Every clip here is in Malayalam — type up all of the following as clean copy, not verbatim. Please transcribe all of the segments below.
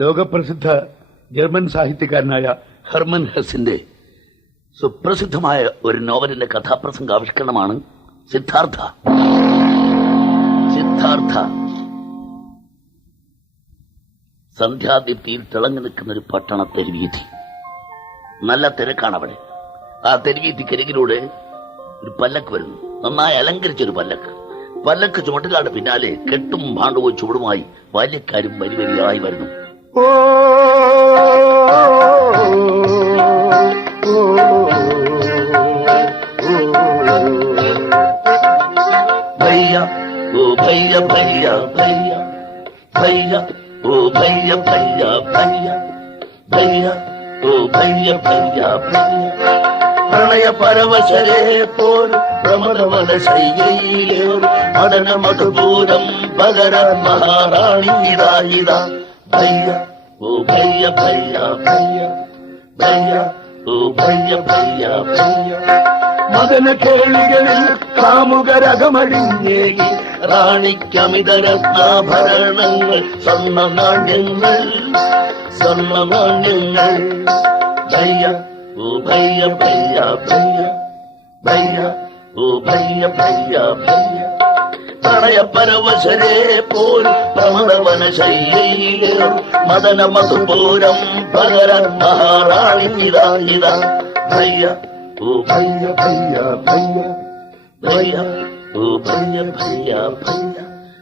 ലോകപ്രസിദ്ധ ജർമ്മൻ സാഹിത്യകാരനായ ഹെർമൻ ഹെസിന്റെ സുപ്രസിദ്ധമായ ഒരു നോവലിന്റെ കഥാപ്രസംഗ ആവിഷ്കരണമാണ് സിദ്ധാർത്ഥ. സന്ധ്യാദീപ്തിയിൽ തിളങ്ങി നിൽക്കുന്ന ഒരു പട്ടണ തെരുവീഥി. നല്ല തിരക്കാണ് അവിടെ. ആ തെരുവീഥിക്കരികിലൂടെ ഒരു പല്ലക്ക് വരുന്നു, നന്നായി അലങ്കരിച്ചൊരു പല്ലക്ക് ചുമട്ടുകാരുടെ പിന്നാലെ കെട്ടും ഭാണ്ഡവും ചുവടുമായി ബാല്യക്കാരും വരിവരിയായി വരുന്നു. ഭയ്യ ഓ ഭയ്യ ഭയ്യ ഭയ്യ ഭയ്യ ഓ ഭയ്യ ഭയ്യ ഭയ്യ ഭയ്യ ഓ ഭയ്യ ഭയ്യ ഭയ്യ പ്രണയ പരവശരേ പോലും പ്രമദവന ശൈലയിലേറും മദന മധുപൂരം പകരാൻ മഹാറാണി ഇതാ ഭയ്യ ഓ ഭയ്യ ഭയ്യ ഭയ്യ ഭയ്യ ഓ ഭയ്യ ഭയ്യ ഭയ്യ മദന കേളികളിൽ കാമുകരകമഴിഞ്ഞേകി റാണിക്കമിതരത്നാഭരണങ്ങൾ സ്വർണ്ണനാണ്യങ്ങൾ ഭയ്യ ഓ ഭയ്യ ഭയ്യ ഭയ്യ ഭയ്യ ഓ ഭയ്യ ഭയ്യ ഭയ്യ പ്രണയപരവശരേ പോൽ പ്രമദവന ശൈലയിലേറും മദന മധുപൂരം പകരാൻ മഹാറാണി ഇതാ ഭയ്യ ഓ ഭയ്യ ഭയ്യ ഭയ്യ ഭയ്യ ഓ ഭയ്യ ഭയ്യ ഭയ്യ.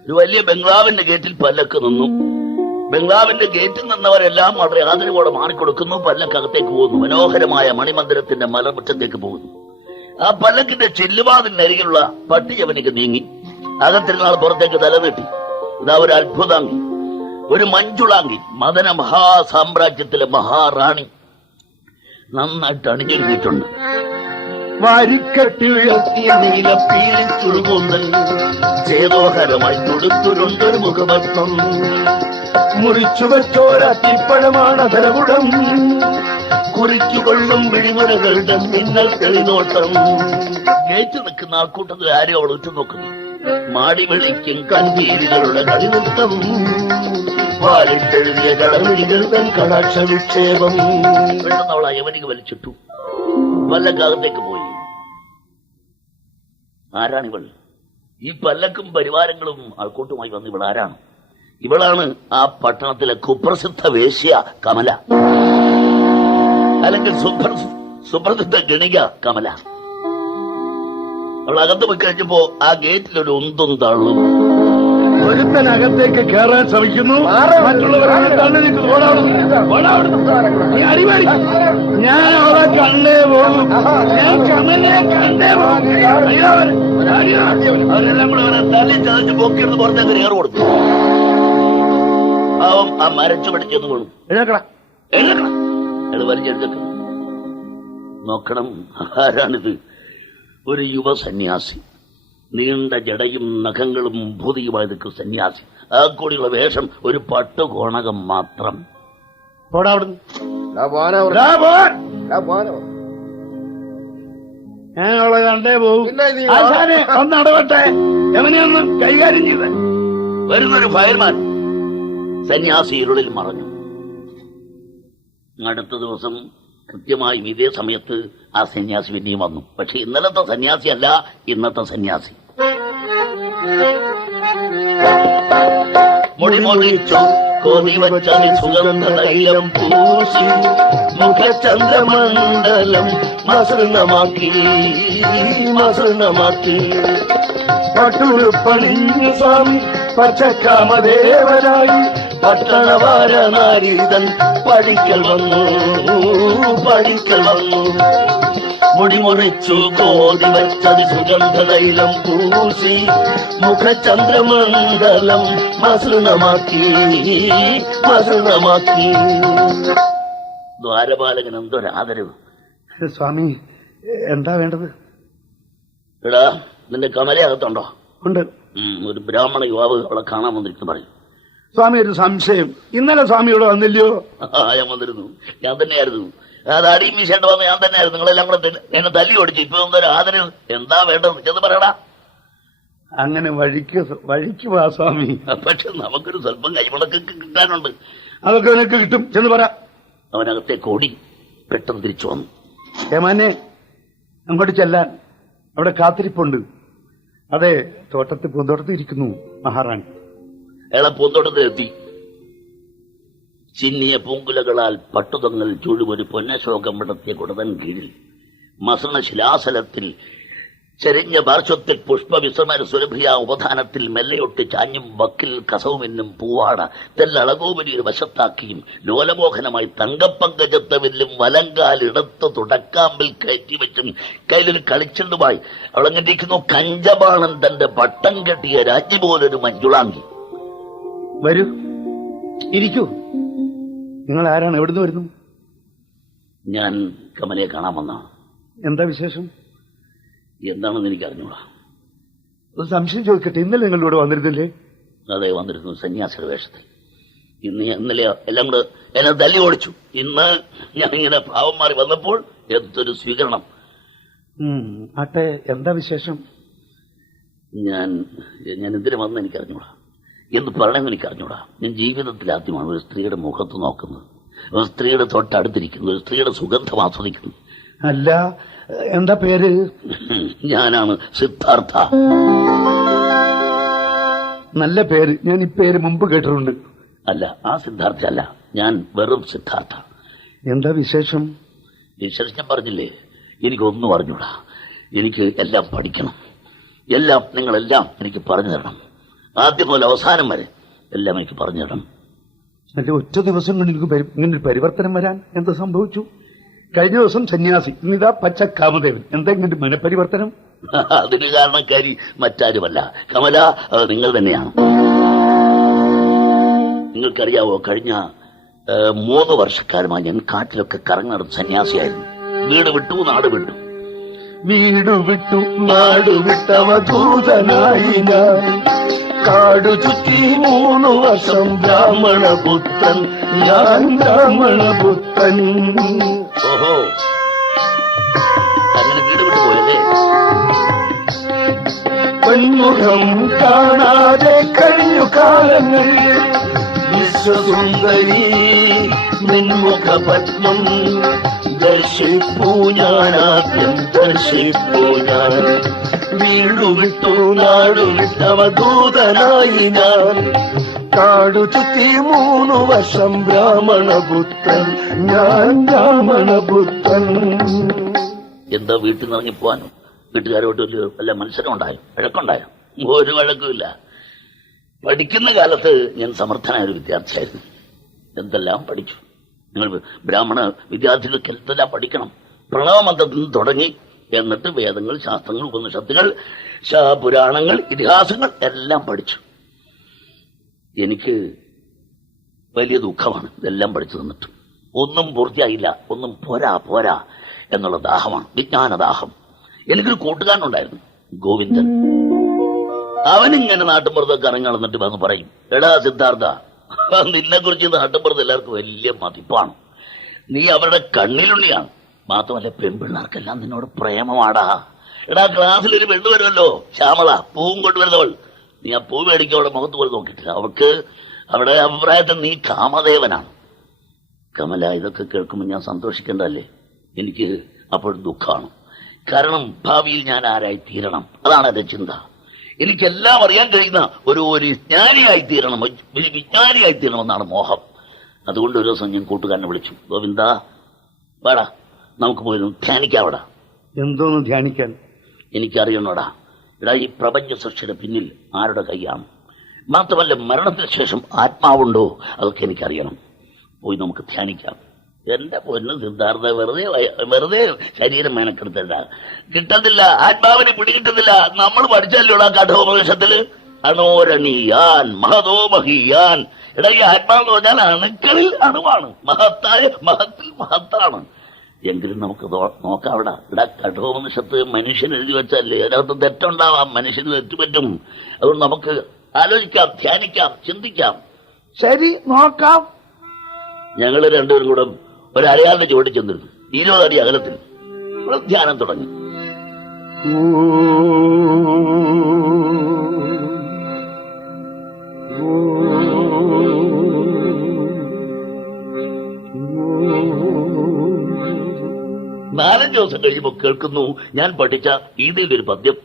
ഒരു വലിയ ബംഗ്ലാവിന്റെ ഗേറ്റിൽ പല്ലക്ക് നിന്നു. ബംഗ്ലാവിന്റെ ഗേറ്റിൽ നിന്നവരെല്ലാം വളരെ ആദരവോടെ മാറിക്കൊടുക്കുന്നു. പല്ലക്കകത്തേക്ക് പോകുന്നു. മനോഹരമായ മണിമന്ദിരത്തിന്റെ മലമുറ്റത്തേക്ക് പോകുന്നു. ആ പല്ലക്കിന്റെ ചെല്ലുവാതിനരികിലുള്ള പട്ടി അവനിക്ക് നീങ്ങി. അകത്തിരുന്നാൾ പുറത്തേക്ക് തലനീട്ടി. ഇതാ ഒരു അത്ഭുതാംഗി, ഒരു മഞ്ജുളാംഗി, മദന മഹാസാമ്രാജ്യത്തിലെ മഹാറാണി നന്നായിട്ട് അണിഞ്ഞൊരുങ്ങിയിട്ടുണ്ട്. വാരിക്കെട്ടിയുയർത്തിയ നീല പീലിച്ചുളുകൂന്തൽ ചേതോഹരമായി തൊടുത്തുരുണ്ടൊരു മുഖപത്മം മുറിച്ചു വെച്ചോരത്തിപ്പഴമാണ് അധരകുടം കുറിച്ചുകൊള്ളും വിഴിമുറകളുടെ മിന്നൽ തെളിനോട്ടം. ഗേറ്റ് നിൽക്കുന്ന ആൾക്കൂട്ടത്തിൽ ആരും അവൾ ഉറ്റുനോക്കുന്നു. മാടി വിളിക്കും കൺവീരികളുടെ കളിനൃത്തം വാലിട്ടെഴുതിയ കളവിളികൾ തൻ കടാക്ഷ വിക്ഷേപം. പെട്ടെന്ന് അവൾ യവനിക്ക് വലിച്ചിട്ടു. പല്ലക്കകത്തേക്ക് പോയി. ആരാണിവൾ? ഈ പല്ലക്കും പരിവാരങ്ങളും ആൾക്കൂട്ടുമായി വന്ന് ഇവൾ ആരാണ്? ഇവളാണ് ആ പട്ടണത്തിലെ കുപ്രസിദ്ധ വേശ്യ കമല, അല്ലെങ്കിൽ സുപ്രസിദ്ധ ഗണിക കമല. അവൾ അകത്ത് പോയി കഴിഞ്ഞപ്പോ ആ ഗേറ്റിലൊരു ഉന്തും തള്ളും. ഒരുത്തനകത്തേക്ക് കയറാൻ ശ്രമിക്കുന്നു, മറ്റുള്ളവരെ തള്ളി നിൽക്കുന്നു. ഞാൻ അവളെ കണ്ടേ പോകും, ഞാൻ കമലെ കണ്ടേ പോകും. അവരെല്ലാം കൂടെ അവനെ തള്ളി ചതച്ച് പൊക്കിയെടുത്ത് പുറത്തേക്ക് കയറി കൊടുത്തു. അവൻ ആ മരച്ചു പഠിച്ചെന്ന് വീണു. എഴുന്നേക്കണം അയാൾ വലിച്ചെടുത്തേക്ക്. നോക്കണം, ആരാണിത്? ഒരു യുവ സന്യാസി, നീണ്ട ജടയും നഖങ്ങളും ഭൂതിയുമായി നിൽക്കും സന്യാസി. ആ കൂടിയുള്ള വേഷം ഒരു പട്ടുകോണകം മാത്രം. ഞാൻ അവളെ കണ്ടേ പോകും. ഒന്ന് അടവട്ടെ, എവനെയൊന്നും കൈകാര്യം ചെയ്ത വരുന്നൊരു ഫയർമാൻ സന്യാസി ഇരുളിൽ മറഞ്ഞു. അടുത്ത ദിവസം കൃത്യമായും ഇതേ സമയത്ത് ആ സന്യാസി പിന്നെയും വന്നു. പക്ഷെ ഇന്നലത്തെ സന്യാസി അല്ല, ഇന്നത്തെ സന്യാസി. മുടിമൊഴിച്ചു കോതിവച്ച സുഗന്ധ തൈലം പൂശി മുഖചന്ദ്രമണ്ഡലം മസൃണമാക്കി പട്ടുപണിഞ്ഞു സ്വാമി പച്ചക്കാമദേവനായി പട്ടണവാരനാരീതൻ പഠിക്കൽ വന്നു. മുടിമുറിച്ചു കോതി വച്ചതി സുഗന്ധ തൈലം പൂശി മുഖചന്ദ്രമണ്ഡലം മസൃണമാക്കി. ദ്വാരപാലകൻ എന്തൊരാദരവ്! സ്വാമി, എന്താ വേണ്ടത്? എടാ, നിന്റെ കമലയകത്തുണ്ടോ? ഉണ്ട്. ഒരു ബ്രാഹ്മണ യുവാവ് അവളെ കാണാൻ വന്നിരിക്കുന്നു പറയും. സ്വാമി, ഒരു സംശയം. ഇന്നലെ സ്വാമിയോട് വന്നില്ലയോ? ഞാൻ വന്നിരുന്നു. ഞാൻ തന്നെയായിരുന്നു. അത് അടിയും വീശേണ്ട വന്ന് ഞാൻ തന്നെയായിരുന്നു. നിങ്ങളെല്ലാം കൂടെ എന്നെ തല്ലി ഓടിച്ചു. ഇപ്പൊ എന്തൊരു ആദരവ്! എന്താ വേണ്ടത് ചെന്ന് പറയടാ. അങ്ങനെ വഴിക്കുവാ സ്വാമി. പക്ഷെ നമുക്കൊരു സ്വല്പം കൈമുടക്കൊക്കെ കിട്ടാനുണ്ട്. അതൊക്കെ നിനക്ക് കിട്ടും, ചെന്ന് പറ. അവനകത്തേക്ക് ഓടി പെട്ടെന്ന് തിരിച്ചു വന്നു. ഏമാനെ, അങ്ങോട്ട് ചെല്ലാൻ, അവിടെ കാത്തിരിപ്പുണ്ട്. അതെ, പൂന്തോട്ടത്തിൽ ഇരിക്കുന്നു മഹാറാണി. അയാളെ പൂന്തോട്ടത്തിലെത്തി. ചിന്നിയ പൂങ്കുലകളാൽ പട്ടുതങ്ങൾ ചൂടുമൊരു പൊന്നശോകം വിടത്തിയ കുടതൻ കീഴിൽ മസണ ശിലാസലത്തിൽ ചെരിഞ്ഞ പാർശ്വത്തിൽ പുഷ്പവിശ്രമര സുരഭിയ ഉപധാനത്തിൽ മെല്ലയൊട്ട് ചാഞ്ഞും വക്കിൽ കസവുമെന്നും പൂവാട തെല്ലളകോപരി ഒരു വശത്താക്കിയും ലോലമോഹനമായി തങ്കപ്പങ്കജത്തവില്ലും വലങ്കാലിടത്ത് തുടക്കാമ്പിൽ കയറ്റിവെച്ചും കയ്യിലൊരു കളിച്ചെണ്ടുമായി അവളങ്ങിരിക്കുന്നു കഞ്ചബാണൻ തന്റെ പട്ടം കെട്ടിയ രാജ്ഞി പോലൊരു മഞ്ജുളാങ്കി. വരൂ, ഇരിക്കൂ. നിങ്ങൾ ആരാണ്? എവിടുന്ന് വരുന്നു? ഞാൻ കമലയെ കാണാൻ വന്നാണ്. എന്താ വിശേഷം? എന്താണെന്ന് എനിക്ക് അറിഞ്ഞൂടാ. ഒരു സംശയം ചോദിക്കട്ടെ, ഇന്നലെ നിങ്ങളിവിടെ വന്നിരുന്നില്ലേ? അതെ, വന്നിരുന്നു, സന്യാസിയുടെ വേഷത്തിൽ. ഇന്നലെ എല്ലാം കൂടെ എന്നെ തല്ലി ഓടിച്ചു. ഇന്ന് ഞാനിങ്ങനെ ഭാവം മാറി വന്നപ്പോൾ എന്തൊരു സ്വീകരണം. ആട്ടെ, എന്താ വിശേഷം? ഞാൻ എന്തിനു വന്നെന്ന് എനിക്ക് അറിഞ്ഞൂടാ, എന്ത് പറയണമെന്ന് എനിക്ക് അറിഞ്ഞൂടാ. ഞാൻ ജീവിതത്തിൽ ആദ്യമാണ് ഒരു സ്ത്രീയുടെ മുഖത്ത് നോക്കുന്നത്, ഒരു സ്ത്രീയുടെ തൊട്ടടുത്തിരിക്കുന്നത്, ഒരു സ്ത്രീയുടെ സുഗന്ധം ആസ്വദിക്കുന്നു. അല്ല, എന്താ പേര്? ഞാനാണ് സിദ്ധാർത്ഥ. നല്ല പേര്, ഞാൻ ഈ പേര് മുമ്പ് കേട്ടിട്ടുണ്ട്. അല്ല, ആ സിദ്ധാർത്ഥ അല്ല, ഞാൻ വെറും സിദ്ധാർത്ഥ. എന്താ വിശേഷം? വിശേഷം ഞാൻ പറഞ്ഞില്ലേ, എനിക്കൊന്നും അറിഞ്ഞൂടാ. എനിക്ക് എല്ലാം പഠിക്കണം, എല്ലാം നിങ്ങളെല്ലാം എനിക്ക് പറഞ്ഞു തരണം. ആദ്യം മുതൽ അവസാനം വരെ എല്ലാം എനിക്ക് പറഞ്ഞു തരണം. എന്റെ ഒറ്റ ദിവസം കൊണ്ട് എനിക്ക് ഇങ്ങനൊരു പരിവർത്തനം വരാൻ എന്ത് സംഭവിച്ചു? കഴിഞ്ഞ ദിവസം സന്യാസി, ഇന്നിതാ പച്ച കാമദേവൻ. എന്താ ഇങ്ങനെ മനപരിവർത്തനം? അതിന് കാരണക്കാരി മറ്റാരുമല്ല, കമല, അത് നിങ്ങൾ തന്നെയാണ്. നിങ്ങൾക്കറിയാവോ, കഴിഞ്ഞ 3 വർഷക്കാലമായി ഞാൻ കാട്ടിലൊക്കെ കറങ്ങി നടന്ന സന്യാസിയായിരുന്നു. വീട് വിട്ടു, നാട് വിട്ടു. വീട് വിട്ടു നാട് വിട്ടവധൂതനായി ഞാൻ കാടു ചുറ്റി 3 വർഷം ബ്രാഹ്മണപുത്രൻ, ഞാൻ ബ്രാഹ്മണപുത്രൻ. ഓഹോ, അങ്ങനെ വീട് വിട്ടു പോയല്ലേ? പെൺമുഖം കാണാതെ കഴിഞ്ഞു കാലങ്ങൾ, വിശ്വസുന്ദരി നിൻമുഖപത്മം ദർശിപ്പൂ ഞാനാദ്യം, ദർശിപ്പൂ ഞാൻ. വീടു വിട്ടു നാടു വിട്ടവധൂതനായി ഞാൻ കാടു ചുറ്റി 3 വർഷം ബ്രാഹ്മണപുത്രൻ, ഞാൻ ബ്രാഹ്മണപുത്രൻ. എന്താ വീട്ടിൽ നിന്ന് ഇറങ്ങിപ്പോവാനോ? വീട്ടുകാരോട്ട് വല്ല മത്സരം ഉണ്ടായോ, വഴക്കുണ്ടായോ? ഒരു വഴക്കുമില്ല. പഠിക്കുന്ന കാലത്ത് ഞാൻ സമർത്ഥനായ ഒരു വിദ്യാർത്ഥിയായിരുന്നു. എന്തെല്ലാം പഠിച്ചു. നിങ്ങൾ ബ്രാഹ്മണ വിദ്യാർത്ഥികൾക്ക് എന്തെല്ലാം പഠിക്കണം. പ്രണവമന്ത്രത്തിൽ നിന്ന് തുടങ്ങി, എന്നിട്ട് വേദങ്ങൾ, ശാസ്ത്രങ്ങൾ, ഉപനിഷത്തുകൾ, പുരാണങ്ങൾ, ഇതിഹാസങ്ങൾ എല്ലാം പഠിച്ചു. എനിക്ക് വലിയ ദുഃഖമാണ് ഇതെല്ലാം പഠിച്ചു തന്നിട്ട്. ഒന്നും പൂർത്തിയായില്ല, ഒന്നും പോരാ എന്നുള്ള ദാഹമാണ്, വിജ്ഞാനദാഹം. എനിക്കൊരു കൂട്ടുകാരനുണ്ടായിരുന്നു, ഗോവിന്ദൻ. അവനിങ്ങനെ നാട്ടുമ്പുറത്തൊക്കെ ഇറങ്ങി നടന്നിട്ട് വന്ന് പറയും, എടാ സിദ്ധാർത്ഥ, നിന്നെ കുറിച്ച് നാട്ടുമ്പുറത്ത് എല്ലാവർക്കും വലിയ മതിപ്പാണ്, നീ അവരുടെ കണ്ണിലുള്ളിയാണ്. മാത്രമല്ല, പെൺപിള്ളേർക്കെല്ലാം നിന്നോട് പ്രേമമാടാ. എടാ, ക്ലാസ്സിലൊരു പെണ്ണ് വരുമല്ലോ, ശ്യാമള, പൂവും കൊണ്ടുവരുന്നവൾ. നീ ആ പൂ മേടിക്കും, അവളുടെ മുഖത്ത് പോലും നോക്കിയിട്ടില്ല. അവൾക്ക് അവിടെ അഭിപ്രായത്തിൽ നീ കാമദേവനാണ്. കമല, ഇതൊക്കെ കേൾക്കുമ്പോൾ ഞാൻ സന്തോഷിക്കേണ്ടതല്ലേ? എനിക്ക് അപ്പോഴും ദുഃഖമാണ്. കാരണം ഭാവിയിൽ ഞാൻ ആരായി തീരണം, അതാണ് എന്റെ ചിന്ത. എനിക്കെല്ലാം അറിയാൻ കഴിയുന്ന ഒരു വിജ്ഞാനിയായി തീരണം, ഒരു വിജ്ഞാനിയായി തീരണമെന്നാണ് മോഹം. അതുകൊണ്ട് ഒരു ദിവസം ഞാൻ കൂട്ടുകാരനെ വിളിച്ചു, ഗോവിന്ദ, വാടാ, നമുക്ക് പോയി ധ്യാനിക്കാവടാ. എന്തോന്ന് ധ്യാനിക്കാൻ? എനിക്കറിയണോടാ, എടാ, ഈ പ്രപഞ്ച സൃഷ്ടിയുടെ പിന്നിൽ ആരുടെ കൈയാണ്? മാത്രമല്ല, മരണത്തിന് ശേഷം ആത്മാവുണ്ടോ? അതൊക്കെ എനിക്കറിയണം. പോയി നമുക്ക് ധ്യാനിക്കാം. എന്റെ പൊന്ന് സിദ്ധാർത്ഥ, വെറുതെ ശരീരം മെനക്കെടുത്തല്ല, കിട്ടത്തില്ല, ആത്മാവിനെ പിടികിട്ടുന്നില്ല. നമ്മൾ പഠിച്ചല്ലോടാ കഠോപനിഷത്തില്, അണോരണീയാൻ മഹതോ മഹീയാൻ. എടാ, ഈ ആത്മാവെന്ന് പറഞ്ഞാൽ അണുക്കളിൽ അണുവാണ്, മഹത്തിൽ മഹത്താണ്. എങ്കിലും നമുക്ക് നോക്കാം. അവിടെ ഇവിടെ കഠോപനിഷത്ത് മനുഷ്യൻ എഴുതി വെച്ചല്ലേ, അതിനകത്ത് തെറ്റുണ്ടാവാം, മനുഷ്യന് തെറ്റുപറ്റും. അതുകൊണ്ട് നമുക്ക് ആലോചിക്കാം, ധ്യാനിക്കാം, ചിന്തിക്കാം. ശരി, നോക്കാം. ഞങ്ങൾ രണ്ടുപേരും കൂടെ ഒരു അരയാളിന്റെ ചുവട്ടിൽ ചെന്നിരുന്നു. 20 അടി അകലത്തിൽ ധ്യാനം തുടങ്ങി. 4-5 ദിവസം കഴിയുമ്പോൾ കേൾക്കുന്നു ഞാൻ പഠിച്ച ഗീതയിലൊരു ഒരു പദ്യം.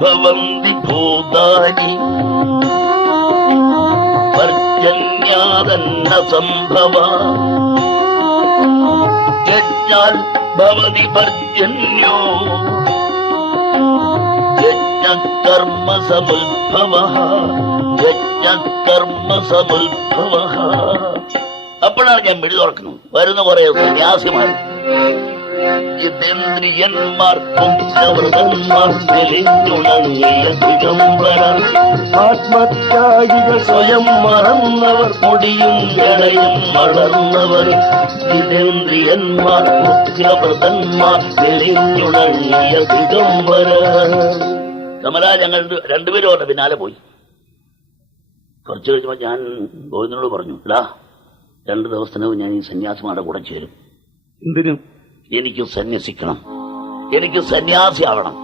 ഭവന്തി ഭൂതാനി പർജന്യാദന്ന സംഭവ യജ്ഞാൽ ഭവതി പർജന്യോ യജ്ഞകർമ്മ സമുദ്ഭവഃ യജ്ഞകർമ്മസമുദ്ഭവഃ. അപ്പോഴാണ് ഞാൻ മിഴി തുറക്കുന്നത്. വരുന്ന കുറെ സന്യാസിമാർ ജിതേന്ദ്രിയന്മാർ ആത്മത്യാഗികൾ സ്വയം മറന്നവർ പൊടിയും ജടയും വളർന്നവർ ജിതേന്ദ്രിയന്മാർ മുഖ്യവ്രതന്മാർ തെളിഞ്ഞുണങ്ങിയ ദിഗംബര. കമല ഞങ്ങൾ രണ്ടുപേരും അവരുടെ പിന്നാലെ പോയി. കുറച്ചു കഴിഞ്ഞപ്പോൾ ഞാൻ ഗോവിന്ദനോട് പറഞ്ഞു, ഇടാ 2 ദിവസത്തിനകം ഞാൻ ഈ സന്യാസിമാരുടെ കൂടെ ചേരും. എന്തിനും? എനിക്ക് സന്യസിക്കണം, എനിക്ക് സന്യാസിയാവണം.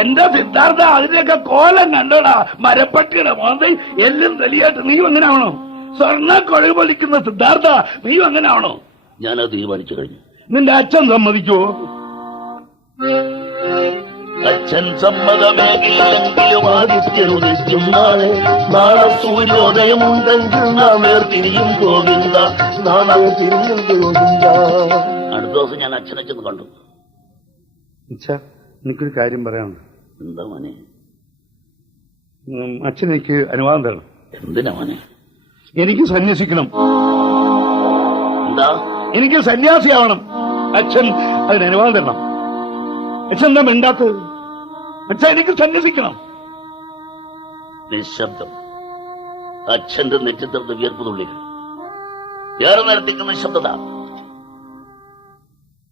എന്റെ സിദ്ധാർത്ഥ, അതിനൊക്കെ കോലം കണ്ടോടാ. മരപ്പട്ടിയുടെ മോന്തി എല്ലാം തെളിയായിട്ട് നീ അങ്ങനെ ആവണോ? സ്വർണ്ണ കൊഴു പൊലിക്കുന്ന സിദ്ധാർത്ഥ, നീ അങ്ങനെ ആവണോ? ഞാനത് തീരുമാനിച്ചു കഴിഞ്ഞു. നിന്റെ അച്ഛൻ സമ്മതിക്കുവോ? അച്ഛൻ സമ്മതമേകില്ലെങ്കിലും ആദിത്യനുദിക്കും നാളെ. നാളെ സൂര്യോദയമുണ്ടെങ്കിൽ നാം വേർതിരിയും ഗോവിന്ദ, നാളെ തിരിയും ഗോവിന്ദ. അടുത്ത ദിവസം ഞാൻ അച്ഛനെ ചെന്ന് കണ്ടു. എനിക്കൊരു കാര്യം പറയാനുണ്ട്. എന്താ മോനെ? അച്ഛൻ എനിക്ക് അനുവാദം തരണം. എന്തിനാ മോനെ? എനിക്ക് സന്യസിക്കണം. എന്താ? എനിക്ക് സന്യാസിയാവണം. അച്ഛൻ അതിന് അനുവാദം തരണം. അച്ഛൻ എന്താ മിണ്ടാത്തത്? അച്ഛൻ എനിക്ക് സന്യസിക്കണം. നിശബ്ദം. അച്ഛന്റെ നെറ്റിത്തറത്ത് വിയർപ്പ് തുള്ളികൾ. ഏറെ നേരത്തേക്ക് നിശബ്ദത.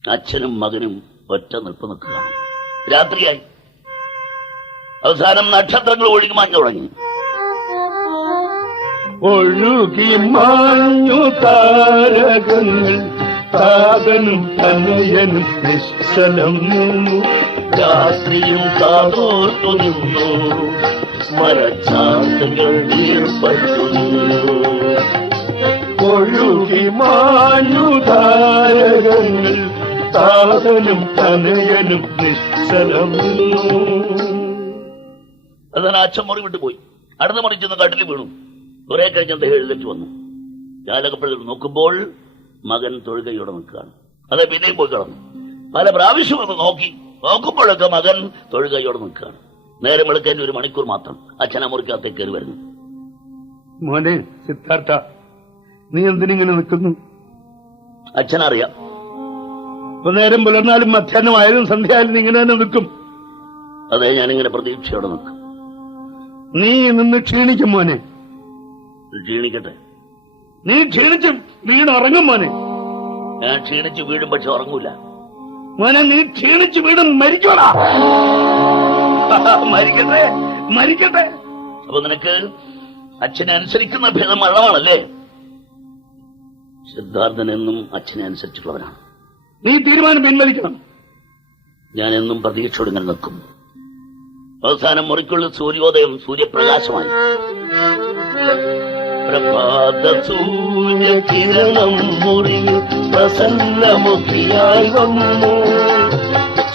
അച്ഛനും മകനും ഒറ്റ നിൽപ്പ് നിൽക്കുകയാണ്. രാത്രിയായി. അവസാനം നക്ഷത്രങ്ങൾ ഒഴുകി മാഞ്ഞു തുടങ്ങി. ഒഴുകി മാഞ്ഞു താരകങ്ങൾ, താതനും തനയനും നിശ്ചലം നിന്നു. രാത്രിയും കാതോർത്തു നിന്നു, മരച്ചാത്തുകൾ വീർപ്പറ്റു നിന്നു. ഒഴുകി മാഞ്ഞു താരകങ്ങൾ, താതനും തനയനും നിശ്ചലം നിന്നു. അതാണ് അച്ഛൻ മുറി വിട്ടുപോയി. അടുത്ത മുറി ചെന്ന് കട്ടിൽ വീണു. കുറെ കഴിഞ്ഞ് അദ്ദേഹം എഴുന്നേറ്റ് വന്നു. ജാലകപ്പഴത്തിൽ നോക്കുമ്പോൾ മകൻ തൊഴുകയോടെ നിൽക്കുകയാണ്. അതെ, പിന്നെയും പോയി കിടന്നു. പല പ്രാവശ്യം ഒന്ന് നോക്കുമ്പോഴൊക്കെ മകൻ തൊഴുകയോടെ നിൽക്കുകയാണ്. നേരം വെളുക്കാൻ 1 മണിക്കൂർ മാത്രം. അച്ഛൻ ആ മുറിക്കകത്തേക്ക് കയറി വരുന്നു. മോനെ സിദ്ധാർത്ഥ, നീ എന്തിനിങ്ങനെ നിൽക്കുന്നു? അച്ഛനറിയാം. ഇപ്പൊ നേരം പുലർന്നാലും മധ്യാഹ്നമായാലും സന്ധ്യയായാലും നീ ഇങ്ങനെ തന്നെ നിൽക്കും. അതെ, ഞാനിങ്ങനെ പ്രതീക്ഷയോടെ നിൽക്കും. നീ നിന്ന് ക്ഷീണിക്കും മോനെ. ക്ഷീണിക്കട്ടെ. നീ ക്ഷീണിച്ച് വീണുറങ്ങും മോനെ. ഞാൻ ക്ഷീണിച്ച് വീഴും, പക്ഷെ ഉറങ്ങൂല മോനെ. നീ ക്ഷീണിച്ച് വീടും മരിക്കോടാ. മരിക്കട്ടെ, മരിക്കട്ടെ. അപ്പൊ നിനക്ക് അച്ഛനെ അനുസരിക്കുന്ന ഭേദം മരണമാണല്ലേ? സിദ്ധാർത്ഥൻ എന്നും അച്ഛനെ അനുസരിച്ചിട്ടുള്ളവനാണ്. നീ തീരുമാനം പിൻവലിക്കണം. ഞാൻ എന്നും പ്രതീക്ഷയോടെ ഇങ്ങനെ നിൽക്കും. അവസാനം മുറിക്കുള്ളിൽ സൂര്യോദയം, സൂര്യപ്രകാശമായി. പ്രഭാത സൂര്യകിരണം മുറിയിൽ പ്രസന്നമുഖിയായി വന്നു.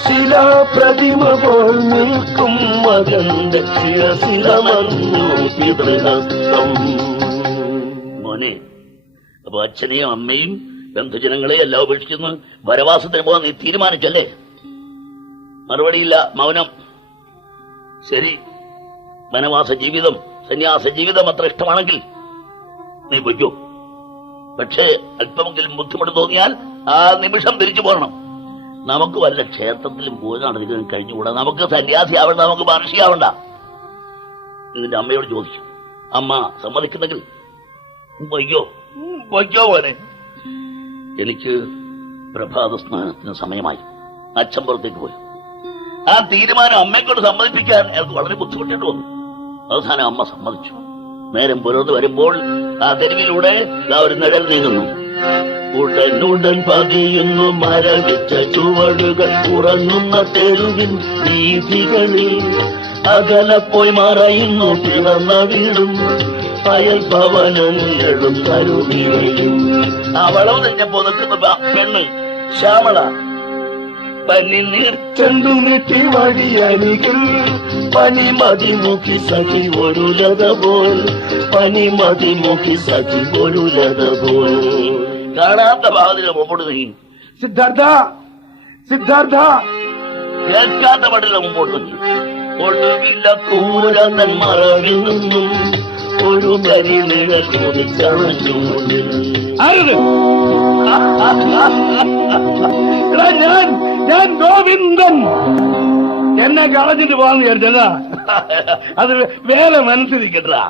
ശിലാപ്രതിമ പോൽ നിൽക്കും മകന്റെ ശിരസിലമന്നു പിതൃഹസ്തം. മോനെ, അപ്പൊ അച്ഛനെയും അമ്മയും ബന്ധുജനങ്ങളെ എല്ലാം ഉപേക്ഷിച്ചെന്ന് വനവാസത്തിന് പോകാൻ നീ തീരുമാനിച്ചല്ലേ? മറുപടിയില്ല, മൗനം. ശരി, വനവാസ ജീവിതം, സന്യാസ ജീവിതം അത്ര ഇഷ്ടമാണെങ്കിൽ നീ പൊയ്ക്കോ. പക്ഷേ അല്പമെങ്കിലും ബുദ്ധിമുട്ട് തോന്നിയാൽ ആ നിമിഷം തിരിച്ചു പോകണം. നമുക്ക് വല്ല ക്ഷേത്രത്തിലും പൂജ നടത്തിക്കാൻ കഴിഞ്ഞുകൂടാ. നമുക്ക് സന്യാസിയാവണ്ട, നമുക്ക് മഹർഷിയാവണ്ട. നിന്റെ അമ്മയോട് ചോദിക്കും. അമ്മ സമ്മതിക്കുന്നെങ്കിൽ പൊയ്ക്കോ പോലെ. എനിക്ക് പ്രഭാത സ്നാനത്തിന് സമയമായി. അച്ഛൻ പുറത്തേക്ക് പോയി. ആ തീരുമാനം അമ്മയെക്കൊണ്ട് സമ്മതിപ്പിക്കാൻ അയാൾക്ക് വളരെ ബുദ്ധിമുട്ടിട്ട് വന്നു. അവസാനം അമ്മ സമ്മതിച്ചു. നേരം പുലർന്നു വരുമ്പോൾ ആ തെരുവിലൂടെ ഒരു നിഴൽ നീങ്ങുന്നു. ഉടനുടൻ പതിയുന്നു മരവിച്ച ചുവടുകൾ ഉറങ്ങുന്ന തെരുവിൻ വീഥികളിൽ. അകലെ പോയി മറയുന്നു പിറന്ന വീടും അയൽ ഭവനങ്ങളും കരുതിവയും. അവളവ് തന്നെ പുതക്കുന്ന പെണ്ണ് ശ്യാമള. പനിനീർ ചെണ്ടു നെറ്റി വഴിയരികിൽ പനിമതി മുഖി സഖി ഒരു ലത പോൽ, പനിമതി മുഖി സഖി ഒരു ലത പോൽ. കാണാത്ത ഭാഗത്തിന് മുമ്പോട്ട് നീങ്ങി. സിദ്ധാർത്ഥ, സിദ്ധാർത്ഥ. കേൾക്കാത്ത പടില്ല മുമ്പോട്ട് നീങ്ങി. ഒടുവില്ല കൂരതൻ മറവിൽ നിന്നും ഒരു കരിനിഴൽ കൊതിച്ചണഞ്ഞു. ആരത്? ഞാൻ ഗോവിന്ദൻ. എന്നെ കളഞ്ഞിട്ട് പോകാന്ന് വിചാരിച്ചല്ല. അത് വേറെ മനസ്സിരിക്കട്ടാ.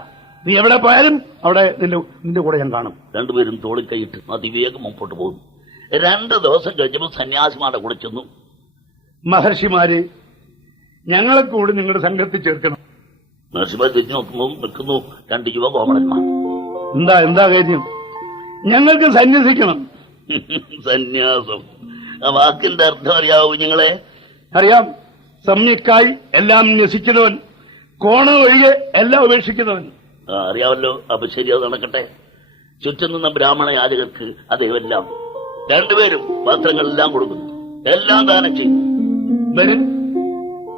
നീ എവിടെ പോയാലും അവിടെ നിന്റെ കൂടെ ഞാൻ കാണും. രണ്ടുപേരും തോളിൽ കൈയിട്ട് അതിവേഗം മുമ്പോട്ട് പോകുന്നു. 2 ദിവസം കഴിഞ്ഞപ്പോൾ സന്യാസിമാരുടെ കൂടെ ചെന്നു. മഹർഷിമാര്, ഞങ്ങളെ കൂടി നിങ്ങളുടെ സംഘത്തിൽ ചേർക്കണം. മഹർഷിമാർ തിരിഞ്ഞു നോക്കുമ്പോൾ നിൽക്കുന്നു 2 യുവ കോമളന്മാർ. എന്താ കാര്യം? ഞങ്ങൾക്ക് സന്യസിക്കണം. സന്യാസം, ആ വാക്കിന്റെ അർത്ഥം അറിയാവൂ നിങ്ങളെ? അറിയാം. സമ്യക്കായി എല്ലാം ന്യസിക്കുന്നവൻ, കോണം ഒഴികെ എല്ലാം ഉപേക്ഷിക്കുന്നവൻ. അറിയാമല്ലോ. അപ്പൊ ശരി, അത് നടക്കട്ടെ. ചുറ്റും നിന്ന ബ്രാഹ്മണ യാചകർക്ക് അദ്ദേഹമെല്ലാം 2 പേരും പാത്രങ്ങളെല്ലാം കൊടുക്കുന്നു, എല്ലാം ദാനം ചെയ്യുന്നു. വരും.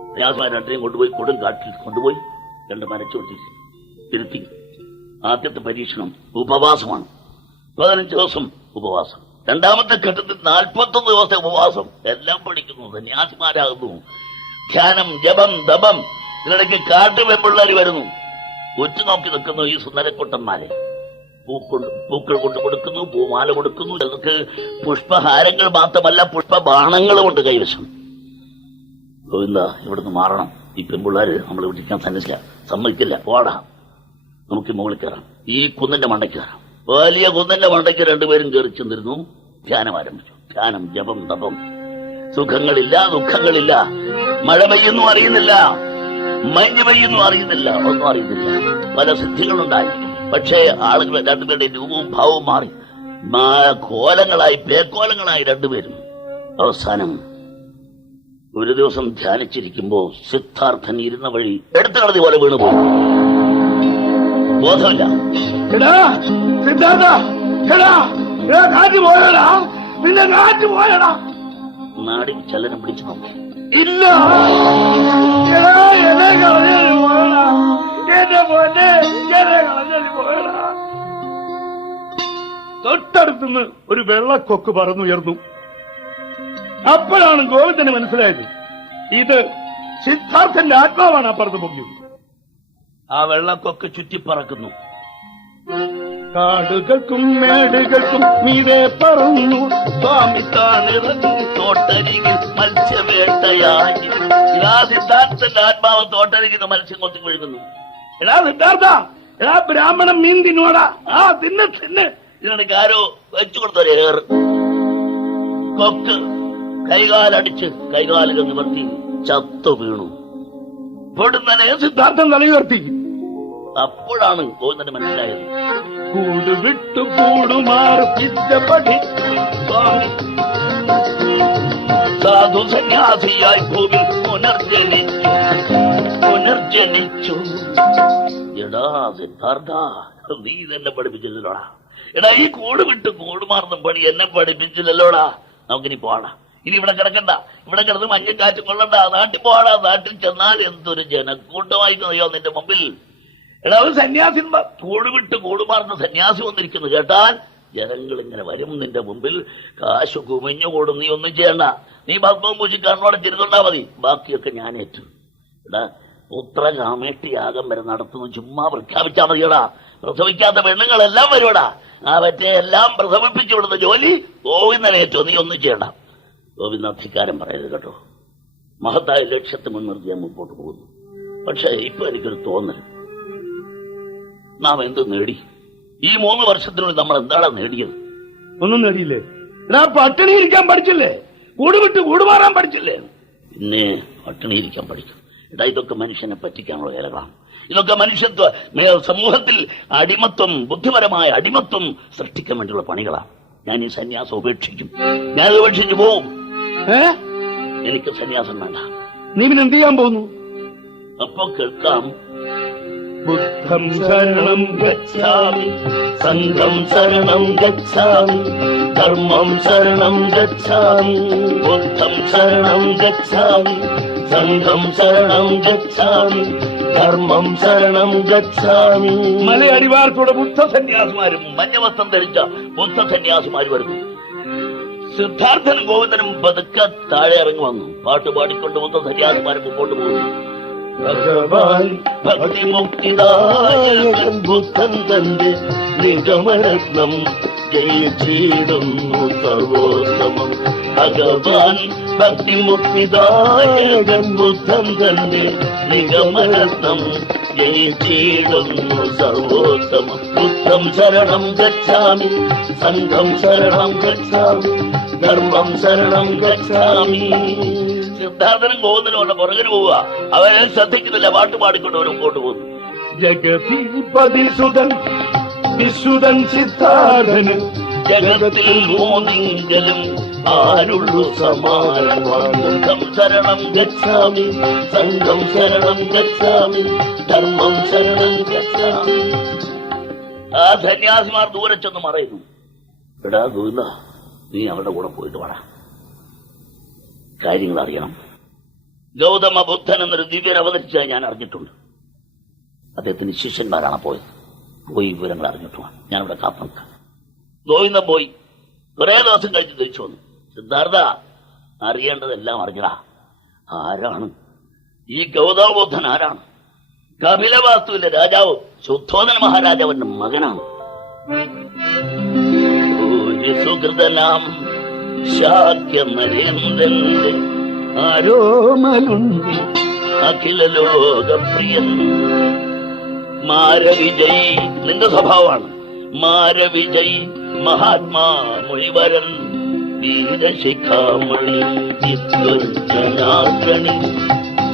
സന്യാസിമാർ 2 കൊണ്ടുപോയി കൊടും കാട്ടിൽ കൊണ്ടുപോയി 2 മരച്ചോട്ടിൽ ഇരുത്തി. ആദ്യത്തെ പരീക്ഷണം ഉപവാസമാണ്. 15 ദിവസം ഉപവാസം. 2ാമത്തെ ഘട്ടത്തിൽ 41 ദിവസത്തെ ഉപവാസം. എല്ലാം പഠിക്കുന്നു, സന്യാസിമാരാകുന്നു. ധ്യാനം, ജപം, ദപം. ഇതിനിടയ്ക്ക് കാട്ടുവെമ്പിള്ളേർ വരുന്നു. ഉറ്റുനോക്കി നിൽക്കുന്നു ഈ സുന്ദരക്കുട്ടന്മാരെ. പൂക്കൾ കൊണ്ട് കൊടുക്കുന്നു, പൂമാല കൊടുക്കുന്നു. ചിലർക്ക് പുഷ്പഹാരങ്ങൾ മാത്രമല്ല പുഷ്പബാണങ്ങളും ഉണ്ട് കൈവശം. ഗോവിന്ദ, ഇവിടുന്ന് മാറണം. ഈ പെൺപിള്ളേര് നമ്മൾ വിളിക്കാൻ സമ്മതിക്കില്ല. പോടാ, നമുക്ക് മുകളിൽ കയറാം. ഈ കുന്നിന്റെ മണ്ടയ്ക്ക് കയറാം. വലിയ കുന്നിന്റെ മണ്ടയ്ക്ക് 2 പേരും കയറി ചെന്നിരുന്നു. ധ്യാനം ആരംഭിച്ചു. ധ്യാനം, ജപം, തപം. സുഖങ്ങളില്ല, ദുഃഖങ്ങളില്ല. മഴ പെയ്യുന്നു അറിയുന്നില്ല, മഞ്ഞ് പെയ്യുന്നു അറിയുന്നില്ല, ഒന്നും അറിയുന്നില്ല. പല സിദ്ധികളുണ്ടായി. പക്ഷേ ആളുകൾ 2 പേരുടെ രൂപവും ഭാവവും മാറി. കോലങ്ങളായി, പേക്കോലങ്ങളായി 2 പേരും. അവസാനം ഒരു ദിവസം ധ്യാനിച്ചിരിക്കുമ്പോ സിദ്ധാർത്ഥൻ ഇരുന്ന വഴി എടുത്തു കളതി പോലെ വീണു പോകും. ബോധമില്ല. കാറ്റ് പോയടാ, നിന്നെ കാറ്റ് പോയടാ. നാടി ചലനം പിടിച്ചു നോക്കി. ഇല്ല, എന്നെ കളഞ്ഞു പോയടാ. എന്റെ പൊന്നെ, എന്നെ കളഞ്ഞു പോയടാ. തൊട്ടടുത്തുനിന്ന് ഒരു വെള്ളക്കൊക്ക് പറന്നുയർന്നു. അപ്പോഴാണ് ഗോവിന്ദന് മനസ്സിലായത് ഇത് സിദ്ധാർത്ഥന്റെ ആത്മാവാണ്. അപ്പുറത്ത് പൊങ്ങിയത്. ആ വെള്ളക്കൊക്കെ ചുറ്റിപ്പറക്കുന്നു. കാടുകൾക്കും മേടുകൾക്കും മീതെ പറന്നു സ്വാമി താണിറങ്ങി തോട്ടരികിൽ മത്സ്യവേട്ടയായി. സിദ്ധാർത്ഥന്റെ ആത്മാവ് തോട്ടരികിൽ മത്സ്യം കൊത്തി കൊഴുകുന്നു. എടാ സിദ്ധാർത്ഥ, എടാ ബ്രാഹ്മണൻ മീൻ തിന്നോടാ. ആ തിന്ന്. ഇതിനിടയ്ക്ക് ആരോ വെച്ചു കൊടുത്തൊരു ഏറ്. കൊക്ക് കൈകാലടിച്ച് കൈകാലുകൾ നിവർത്തി ചത്തു വീണു. പൊടുന്നനെ സിദ്ധാർത്ഥൻ തലയുയർത്തി. അപ്പോഴാണ് ഗോവിന്ദന് മനസ്സിലായത്. കൂട് വിട്ടു കൂടുമാറി സ്വാമി സാധു സന്യാസിയായി ഭൂമി പുനർജനിച്ചു. എടാ സിദ്ധാർത്ഥ, നീ ഇതെന്നെ പഠിപ്പിച്ചില്ലല്ലോടാ. എടാ, ഈ കൂട് വിട്ട് കൂടുമാറുന്ന പണി എന്നെ പഠിപ്പിച്ചില്ലല്ലോടാ. നമുക്കിനി പോടാ. ഇനി ഇവിടെ കിടക്കണ്ട. ഇവിടെ കിടന്ന് മഞ്ഞ കാറ്റ് കൊള്ളണ്ട. നാട്ടിൽ പോടാ. നാട്ടിൽ ചെന്നാൽ എന്തൊരു ജനക്കൂട്ടമായിക്കുന്നയോ നിന്റെ മുമ്പിൽ. എടാ, ഒരു സന്യാസിന്മാർ കൂട് വിട്ട് കൂടുമാറുന്ന സന്യാസി വന്നിരിക്കുന്നു കേട്ടാൽ ജനങ്ങൾ ഇങ്ങനെ വരും നിന്റെ മുമ്പിൽ. കാശ് കുമിഞ്ഞു കൂടും. നീ ഒന്നും ചെയ്യണ്ട. നീ ഭസ്മവും പൂശി കണ്ണോടെ ചിരുന്നുണ്ടാ മതി. ബാക്കിയൊക്കെ ഞാൻ ഏറ്റു. എടാ, പുത്രകാമേഷ്ടിയാഗം വരെ നടത്തുന്നു. ചുമ്മാ പ്രഖ്യാപിച്ചാ മതിയടാ. പ്രസവിക്കാത്ത പെണ്ണുങ്ങളെല്ലാം വരുവടാ. ആ പറ്റേ എല്ലാം പ്രസവിപ്പിച്ചു വിടുന്ന ജോലി ഗോവിന്ദനേറ്റോ. നീ ഒന്നും ചെയ്യണ്ട. ഗോവിന്ദ അധികാരം പറയരുത് കേട്ടോ. മഹത്തായ ലക്ഷ്യത്തെ മുൻനിർത്തി ഞാൻ മുമ്പോട്ട് പോകുന്നു. പക്ഷെ ഇപ്പൊ എനിക്കൊരു തോന്നൽ, നാം എന്ത് നേടി? ഈ 3 വർഷത്തിനുള്ളിൽ നമ്മൾ എന്താണ് നേടിയത്? ഒന്നും നേടിയില്ലേ? എടാ, പട്ടിണി ഇരിക്കാൻ പഠിച്ചില്ലേ? കൂട് വിട്ട് കൂടുമാറാൻ പഠിച്ചില്ലേ? പിന്നെ പട്ടിണി ഇരിക്കാൻ പഠിക്കും. എടാ, ഇതൊക്കെ മനുഷ്യനെ പറ്റിക്കാനുള്ള വേലകളാണ്. ഇതൊക്കെ മനുഷ്യത്വ സമൂഹത്തിൽ അടിമത്വം, ബുദ്ധിപരമായ അടിമത്വം സൃഷ്ടിക്കാൻ വേണ്ടിയുള്ള പണികളാണ്. ഞാൻ ഈ സന്യാസം ഉപേക്ഷിക്കും. ഞാനത് ഉപേക്ഷിച്ചു പോവും. എനിക്ക് സന്യാസം വേണ്ട. നീ പിന്നെ എന്ത് ചെയ്യാൻ പോകുന്നു? അപ്പൊ കേൾക്കാം, ബുദ്ധം ശരണം ഗച്ഛാമി, സംഘം ശരണം ഗച്ഛാമി, ധർമ്മം ശരണം ഗച്ഛാമി, ബുദ്ധം ശരണം ഗച്ഛാമി, സംഘം ശരണം ഗച്ഛാമി, ധർമ്മം ശരണം ഗച്ഛാമി. മലയടിവാരത്തോടെ ബുദ്ധ സന്യാസിമാരും മഞ്ഞവസ്ത്രം ധരിച്ച ബുദ്ധ സന്യാസിമാർ വരുന്നു. സിദ്ധാർത്ഥനും ഗോവിന്ദനും പതുക്കെ താഴെ ഇറങ്ങി വന്നു. പാട്ട് പാടിക്കൊണ്ട് ബുദ്ധ സന്യാസിമാരെ മുമ്പോട്ട് പോകുന്നു. ഭഗവാൻ ഭക്തിമുക്തിദായകൻ ബുദ്ധൻ തന്റെ നിഗമരത്നം ജയിച്ചിടുന്നു സർവോത്തമം. ഭഗവാൻ ഭക്തിമുക്തിദായകൻ ബുദ്ധൻ തന്റെ നിഗമരത്നം ജയിച്ചിടുന്നു സർവോത്തമം. ബുദ്ധം ശരണം ഗച്ഛാമി, സംഘം ശരണം ഗച്ഛാമി, ധർമ്മം ശരണം ഗച്ഛാമി. സിദ്ധാർത്ഥനും ഗോവിന്ദനും ഉള്ള പുറകിൽ പോവുക. അവരെ ശ്രദ്ധിക്കുന്നില്ല. പാട്ട് പാടിക്കൊണ്ട് അവർ മുമ്പോട്ട് പോകുന്നു. ജഗതിപതിസുതൻ വിശുദ്ധൻ സിദ്ധാർത്ഥന് ജഗത്തിൽ മൂന്നിങ്കലും ആരുള്ളു സമാനമാണ്. ബുദ്ധം ശരണം ഗച്ഛാമി, സംഘം ശരണം ഗച്ഛാമി, ധർമ്മം ശരണം ഗച്ഛാമി. ആ സന്യാസിമാർ ദൂരെ ചെന്ന് മറയുന്നു. എടാ ഗോവിന്ദ, നീ അവരുടെ കൂടെ പോയിട്ട് വേണം, കാര്യങ്ങൾ അറിയണം. ഗൗതമ ബുദ്ധൻ എന്നൊരു ദിവ്യൻ അവതരിച്ചായി ഞാൻ അറിഞ്ഞിട്ടുണ്ട്. അദ്ദേഹത്തിന് ശിഷ്യന്മാരാണ് പോയത്. പോയി വിവരങ്ങൾ അറിഞ്ഞിട്ടുമാണ്. ഞാനിവിടെ കാപ്പുണ്ട്. ഗോവിന്ദൻ പോയി. കുറെ ദിവസം കഴിച്ച് തിരിച്ചു വന്നു. സിദ്ധാർത്ഥ, അറിയേണ്ടതെല്ലാം അറിഞ്ഞടാ. ആരാണ് ഈ ഗൗതമ ബുദ്ധൻ? ആരാണ്? കപിലവാസ്തുവിന്റെ രാജാവ് ശുദ്ധോധന മഹാരാജാവിന്റെ മകനാണ്. ഒരു സുഹൃതനാം ശാക്യ നരേന്ദ്രന്റെ ആരോമലുണ്ടി അഖില ലോകപ്രിയൻ. മാരവിജയ് നിന്റെ സ്വഭാവമാണ്. മാരവിജയ് മഹാത്മാ മുനിവരൻ വീരശിഖാമണി വിദ്വജ്ജനാഗ്രണി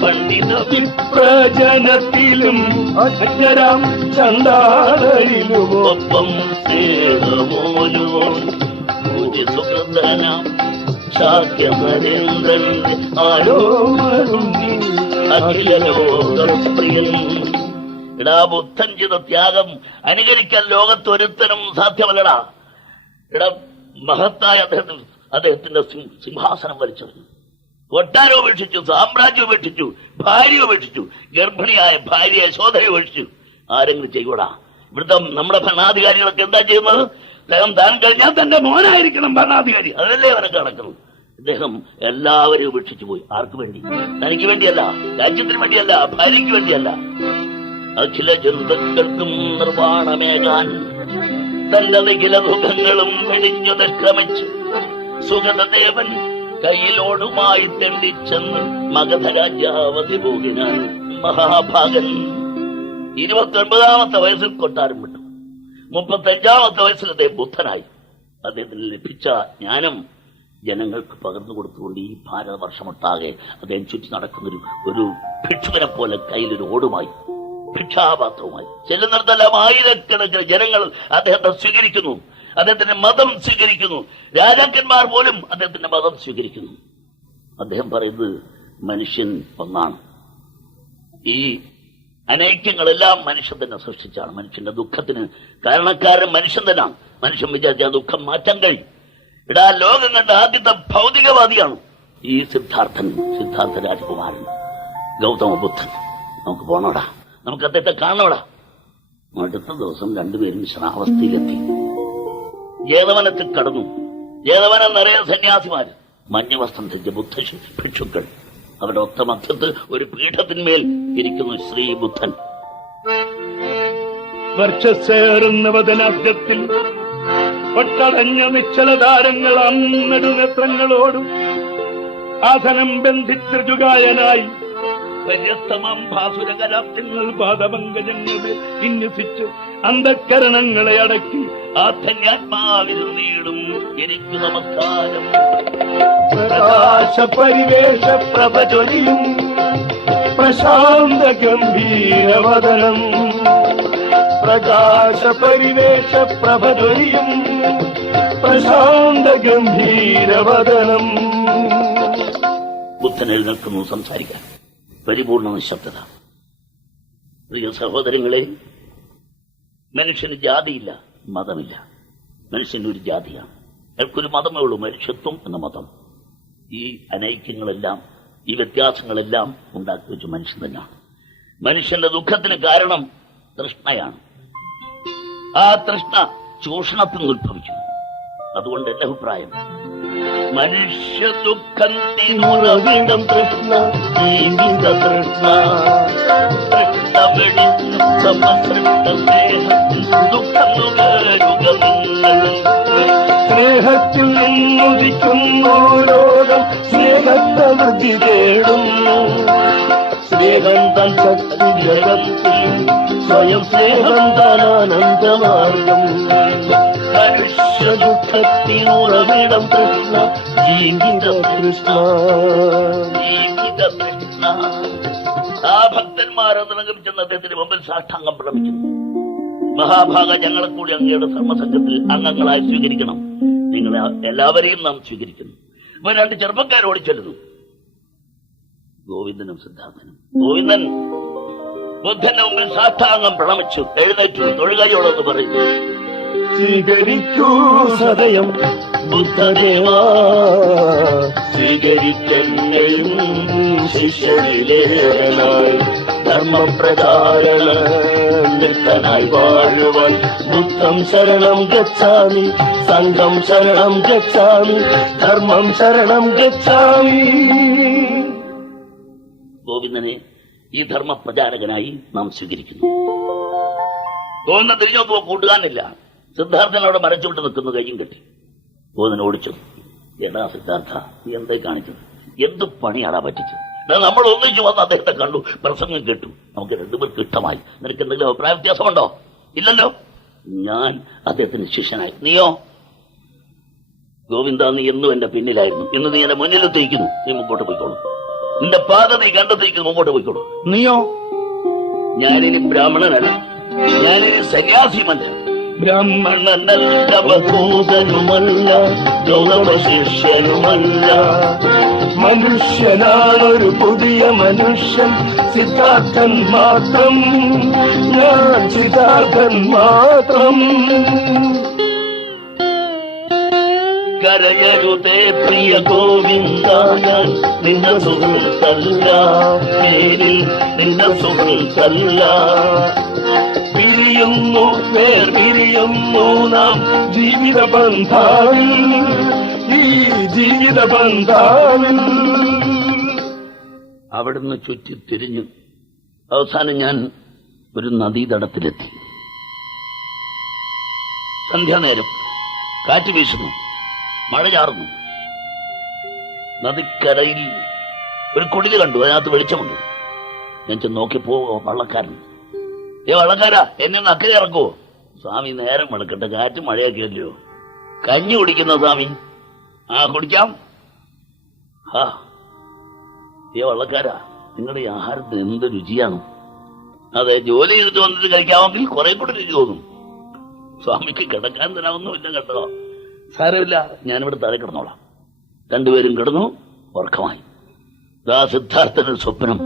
പണ്ഡിത വിപ്രജനത്തിലും അക്ഷരം ചണ്ടാളിലും ഒപ്പം സ്നേഹമോലും സുഹൃതനാം ശാക്യ നരേന്ദ്രന്റെ ആരോമലുണ്ടി അഖില ലോകപ്രിയൻ. എടാ, ബുദ്ധൻ ചെയ്ത ത്യാഗം അനുകരിക്കാൻ ലോകത്തൊരുത്തനും സാധ്യമല്ലടാ. എടാ, മഹത്തായ അദ്ദേഹത്തിന്റെ സിംഹാസനം വലിച്ചെറിഞ്ഞു. കൊട്ടാരം ഉപേക്ഷിച്ചു, സാമ്രാജ്യം ഉപേക്ഷിച്ചു, ഭാര്യ ഉപേക്ഷിച്ചു, ഗർഭിണിയായ ഭാര്യ യശോധരെ ഉപേക്ഷിച്ചു. ആരെങ്കിലും ചെയ്യൂടാ? ഇവിടുത്തെ നമ്മുടെ ഭരണാധികാരികളൊക്കെ എന്താ ചെയ്യുന്നത്? അദ്ദേഹം താൻ കഴിഞ്ഞാൽ തന്റെ മോനായിരിക്കണം ഭരണാധികാരി. അതല്ലേ അവനൊക്കെ നടക്കുന്നത്. അദ്ദേഹം എല്ലാവരെയും ഉപേക്ഷിച്ചു പോയി. ആർക്ക് വേണ്ടി? തനിക്ക് വേണ്ടിയല്ല, രാജ്യത്തിന് വേണ്ടിയല്ല, ഭാര്യയ്ക്ക് വേണ്ടിയല്ല. അഖില ജന്തുക്കൾക്കും നിർവാണമേകാൻ തന്റെ നിഖില സുഖങ്ങളും വെടിഞ്ഞു നിഷ്ക്രമിച്ച് സുഗതദേവൻ കയ്യിലോടുമായി തെണ്ടിച്ചെന്ന് മഗധരാജ്യാവധി പോകിനാൻ മഹാഭാഗൻ 29ാമത്തെ വയസ്സിൽ കൊട്ടാരം വിട്ടു. 35ാമത്തെ വയസ്സിൽ അദ്ദേഹം ബുദ്ധനായി. അദ്ദേഹത്തിന് ലഭിച്ച ജ്ഞാനം ജനങ്ങൾക്ക് പകർന്നു കൊടുത്തുകൊണ്ട് ഈ ഭാരതവർഷമൊട്ടാകെ അദ്ദേഹം ചുറ്റി നടക്കുന്ന ഒരു ഭിക്ഷുവിനെ പോലെ കയ്യിലൊരു ഓടുമായി, ഭിക്ഷാപാത്രവുമായി ചെല്ലുന്നിടത്തെല്ലാം ആയിരക്കണക്കിന് ജനങ്ങൾ അദ്ദേഹത്തെ സ്വീകരിക്കുന്നു. അദ്ദേഹത്തിന്റെ മതം സ്വീകരിക്കുന്നു. രാജാക്കന്മാർ പോലും അദ്ദേഹത്തിന്റെ മതം സ്വീകരിക്കുന്നു. അദ്ദേഹം പറയുന്നത് മനുഷ്യൻ ഒന്നാണ്. ഈ അനൈക്യങ്ങളെല്ലാം മനുഷ്യൻ തന്നെ സൃഷ്ടിച്ചാണ്. മനുഷ്യന്റെ ദുഃഖത്തിന് കാരണക്കാരൻ മനുഷ്യൻ തന്നെയാണ്. മനുഷ്യൻ വിചാരിച്ച ദുഃഖം മാറ്റാൻ കഴിയും. ഇടാ, ലോകം കണ്ട ആദ്യത്തെ ഭൗതികവാദിയാണ് ഈ സിദ്ധാർത്ഥ രാജകുമാരൻ ഗൗതമ ബുദ്ധൻ. നമുക്ക് പോണോടാ, നമുക്ക് അദ്ദേഹത്തെ കാണണോടാ. അടുത്ത ദിവസം രണ്ടുപേരും ശനാവസ്ഥയിലെത്തി. ജേതവനത്തിൽ കടന്നു. ജേതവനം നിറയെ സന്യാസിമാര്, മഞ്ഞവസ്ത്രം ധരിച്ച ബുദ്ധ ഭിക്ഷുക്കൾ. അവരുടെ ഒത്ത മധ്യത്ത് ഒരു പീഠത്തിന്മേൽ ഇരിക്കുന്നു ശ്രീ ബുദ്ധൻ. വർഷസേറുന്ന വദനാദ്യത്തിൽ ഒട്ടടഞ്ഞ നിശ്ചലതാരങ്ങൾ നെടുനേത്രങ്ങളോടും ആസനം ബന്ധിച്ചൃജുകായനായി പര്യസ്തമം ഭാസുരകലാപ്യങ്ങൾ പാദപങ്കജങ്ങളെ വിന്യസിച്ച് അന്ധക്കരണങ്ങളെ അടക്കി ആത്മജ്ഞാത്മാവിൽ നീടും എനിക്ക് നമസ്കാരം. പ്രകാശ പരിവേഷ പ്രഭജ്വലിയും പ്രശാന്ത ഗംഭീരവദനം. പ്രകാശ പരിവേഷ പ്രഭജ്വലിയും പ്രശാന്ത ഗംഭീരവദനം. ബുദ്ധൻ എഴുന്നേൽക്കുന്നു സംസാരിക്കാൻ. പരിപൂർണ നിശബ്ദത. പ്രിയ സഹോദരങ്ങളെ, മനുഷ്യന് ജാതിയില്ല, മതമില്ല. മനുഷ്യന് ഒരു ജാതിയാണ്, അയാൾക്കൊരു മതമേ ഉള്ളൂ, മനുഷ്യത്വം എന്ന മതം. ഈ അനൈക്യങ്ങളെല്ലാം, ഈ വ്യത്യാസങ്ങളെല്ലാം ഉണ്ടാക്കി വെച്ച മനുഷ്യൻ തന്നെയാണ്. മനുഷ്യന്റെ ദുഃഖത്തിന് കാരണം തൃഷ്ണയാണ്. ആ തൃഷ്ണ ചൂഷണത്തിൽ നിന്ന് ഉത്ഭവിച്ചു. അതുകൊണ്ട് എന്റെ അഭിപ്രായം, മനുഷ്യ ദുഃഖത്തിനുറവിടം തൃഷ്ണ, ജീവിത തൃഷ്ണ, സ്നേഹത്തിൽ നിന്നുദിക്കുന്നു ലോകം, സ്നേഹത്തെ വൃത്തി തേടുന്നു. സ്നേഹം തൻ ശക്തി ജഗത്തിൽ, സ്വയം സ്നേഹം താൻ ആനന്ദമാർഗം. മനുഷ്യ ദുഃഖത്തിനുറവിടം തൃഷ്ണ, ജീവിത തൃഷ്ണ, ജീവിത തൃഷ്ണ. ആ ഭക്തന്മാരതിനകം ചെന്ന് അദ്ദേഹത്തിന് മുമ്പിൽ സാഷ്ടാംഗം പ്രണമിക്കുന്നു. മഹാഭാഗ, ഞങ്ങളെ കൂടി അങ്ങയുടെ ധർമ്മസംഘത്തിൽ അംഗങ്ങളായി സ്വീകരിക്കണം. നിങ്ങളെ എല്ലാവരെയും നാം സ്വീകരിക്കുന്നു. ഇവ രണ്ട് ചെറുപ്പക്കാരോട് ചെല്ലുന്നു, ഗോവിന്ദനും സിദ്ധാർത്ഥനും. ഗോവിന്ദൻ ബുദ്ധന്റെ മുമ്പിൽ സാഷ്ടാംഗം പ്രണമിച്ചു, എഴുന്നേറ്റു, തൊഴുകയോടെന്ന് പറയുന്നു, സ്വീകരിക്കൂ സദയം ബുദ്ധദേവാ, സ്വീകരിക്കെന്നെയും ശിഷ്യരിലേനായി, ധർമ്മപ്രചാരണ നിത്യനായി വാഴുവാൻ. ബുദ്ധം ശരണം ഗച്ഛാമി, സംഘം ശരണം ഗച്ഛാമി, ധർമ്മം ശരണം ഗച്ഛാമി. ഗോവിന്ദനെ ഈ ധർമ്മപ്രചാരകനായി നാം സ്വീകരിക്കുന്നു. ഗോവിന്ദൻ തിരിഞ്ഞോക്കുമ്പോ കൂട്ടുകാരനില്ല. സിദ്ധാർത്ഥനോട് മരച്ചുവിട്ട് നിൽക്കുന്നു, കയ്യും കെട്ടി. ഗോവിന്ദൻ ഓടിച്ചു. എടാ സിദ്ധാർത്ഥ, നീ എന്തായി കാണിച്ചത്? എന്ത് പണിയാടാ പറ്റിച്ചത്? നമ്മൾ ഒന്നിച്ചു വന്ന് അദ്ദേഹത്തെ കണ്ടു, പ്രസംഗം കേട്ടു, നമുക്ക് രണ്ടുപേർക്ക് ഇഷ്ടമായി. നിനക്ക് എന്തെങ്കിലും അഭിപ്രായ വ്യത്യാസമുണ്ടോ? ഇല്ലല്ലോ. ഞാൻ അദ്ദേഹത്തിന് ശിഷ്യനായി. നീയോ? ഗോവിന്ദ, നീ എന്നും എന്റെ പിന്നിലായിരുന്നു, ഇന്ന് നീ എന്റെ മുന്നിലെത്തിയിരിക്കുന്നു. നീ മുമ്പോട്ട് പോയിക്കോളൂ. നിന്റെ പാത നീ കണ്ടെത്തിയിരിക്കുന്നു, മുമ്പോട്ട് പോയിക്കോളൂ. നീയോ? ഞാനിനി ബ്രാഹ്മണനല്ല, ഞാനിനി സന്യാസിയുമല്ല. ബ്രാഹ്മണനല്ല, വധൂതനുമല്ല, ഗൗതമ ശിഷ്യനുമല്ല. മനുഷ്യനാണൊരു പുതിയ മനുഷ്യൻ, സിദ്ധാർത്ഥൻ മാത്രം, ഞാൻ സിദ്ധാർത്ഥൻ മാത്രം. കരയരുതേ പ്രിയ ഗോവിന്ദ, ഞാൻ നിന്റെ സുഹൃത്തല്ല, പേരിൽ നിന്റെ സുഹൃത്തല്ല. പിരിയുന്നു, പിരിയുന്നു നാം ജീവിത ബന്ധാവിൽ, ഈ ജീവിത ബന്ധാവിൽ. അവിടുന്ന് ചുറ്റി തിരിഞ്ഞു. അവസാനം ഞാൻ ഒരു നദീതടത്തിലെത്തി. സന്ധ്യാനേരം, കാറ്റ് വീശുന്നു, മഴ ചാറുന്നു. നദിക്കരയിൽ ഒരു കുടില് കണ്ടു, അതിനകത്ത് വെളിച്ചമുണ്ട്. ഞാൻ ചെന്ന് നോക്കിയപ്പോ വള്ളക്കാരൻ. വള്ളക്കാരാ, എന്നെ ഒന്ന് അക്കരെ ഇറക്കുവോ? സ്വാമി, നേരം വെളുക്കട്ടെ, കാറ്റ് മഴയൊക്കെയല്ലോ. കഞ്ഞി കുടിക്കുന്ന സ്വാമി. ആ, കുടിക്കാം. ഹാ, വള്ളക്കാരാ, നിങ്ങളുടെ ഈ ആഹാരത്തിന് എന്ത് രുചിയാണ്. അതെ, ജോലി ചെയ്തിട്ട് വന്നിട്ട് കഴിക്കാമെങ്കിൽ കുറെ കൂടെ രുചി തോന്നും. സ്വാമിക്ക് കിടക്കാൻ തരാമൊന്നുമില്ല കേട്ടോ. സാരമില്ല, ഞാനിവിടെ താഴെ കിടന്നോളാം. രണ്ടുപേരും കിടന്നു, ഉറക്കമായി. സിദ്ധാർത്ഥനൊരു സ്വപ്നം.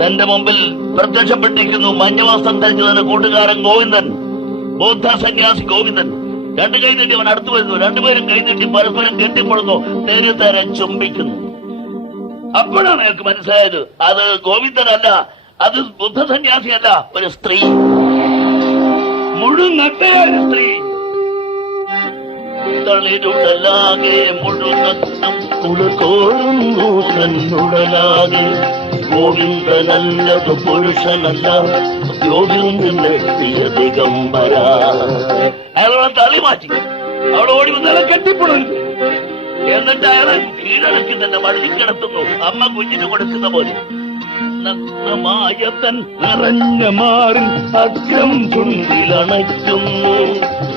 തന്റെ മുമ്പിൽ പ്രത്യക്ഷപ്പെട്ടിരിക്കുന്നു മഞ്ഞവസ്ത്രം ധരിച്ചു തന്റെ കൂട്ടുകാരൻ ഗോവിന്ദൻ, ബൗദ്ധ സന്യാസി ഗോവിന്ദൻ. രണ്ടു കൈ നീട്ടി അവൻ അടുത്തു വരുന്നു. രണ്ടുപേരും കൈ നീട്ടി പരസ്പരം കെട്ടിപ്പെടുന്നു, തെരുതരെ ചുംബിക്കുന്നു. അപ്പോഴാണ് അയാൾക്ക് മനസ്സിലായത്, അത് ഗോവിന്ദനല്ല, അത് ബുദ്ധ സന്യാസിയല്ല, ഒരു സ്ത്രീ, മുഴുനട്ടയായ സ്ത്രീ. തളിരുടലാകെ മുഴുനട്ടം കുളിർക്കോരുന്നു തന്നുടലാകെ. ഗോവിന്ദനല്ലതു പുരുഷനല്ല, ഗോവിന്ദനെത്തിയ ദിഗംബര. അയാളോടെ തള്ളി മാറ്റി, അവിടെ ഓടി വന്നയാളെ കെട്ടിപ്പൊടുന്നു. എന്നിട്ട് അയാളെ കീഴടക്കി തന്നെ മഴയിൽ കിടത്തുന്നു, അമ്മ കുഞ്ഞിന് കൊടുക്കുന്ന പോലെ. നഗ്നമായതൻ നിറഞ്ഞ മാറിൽ അഗ്രം ചുണ്ടിലണയ്ക്കുന്നു,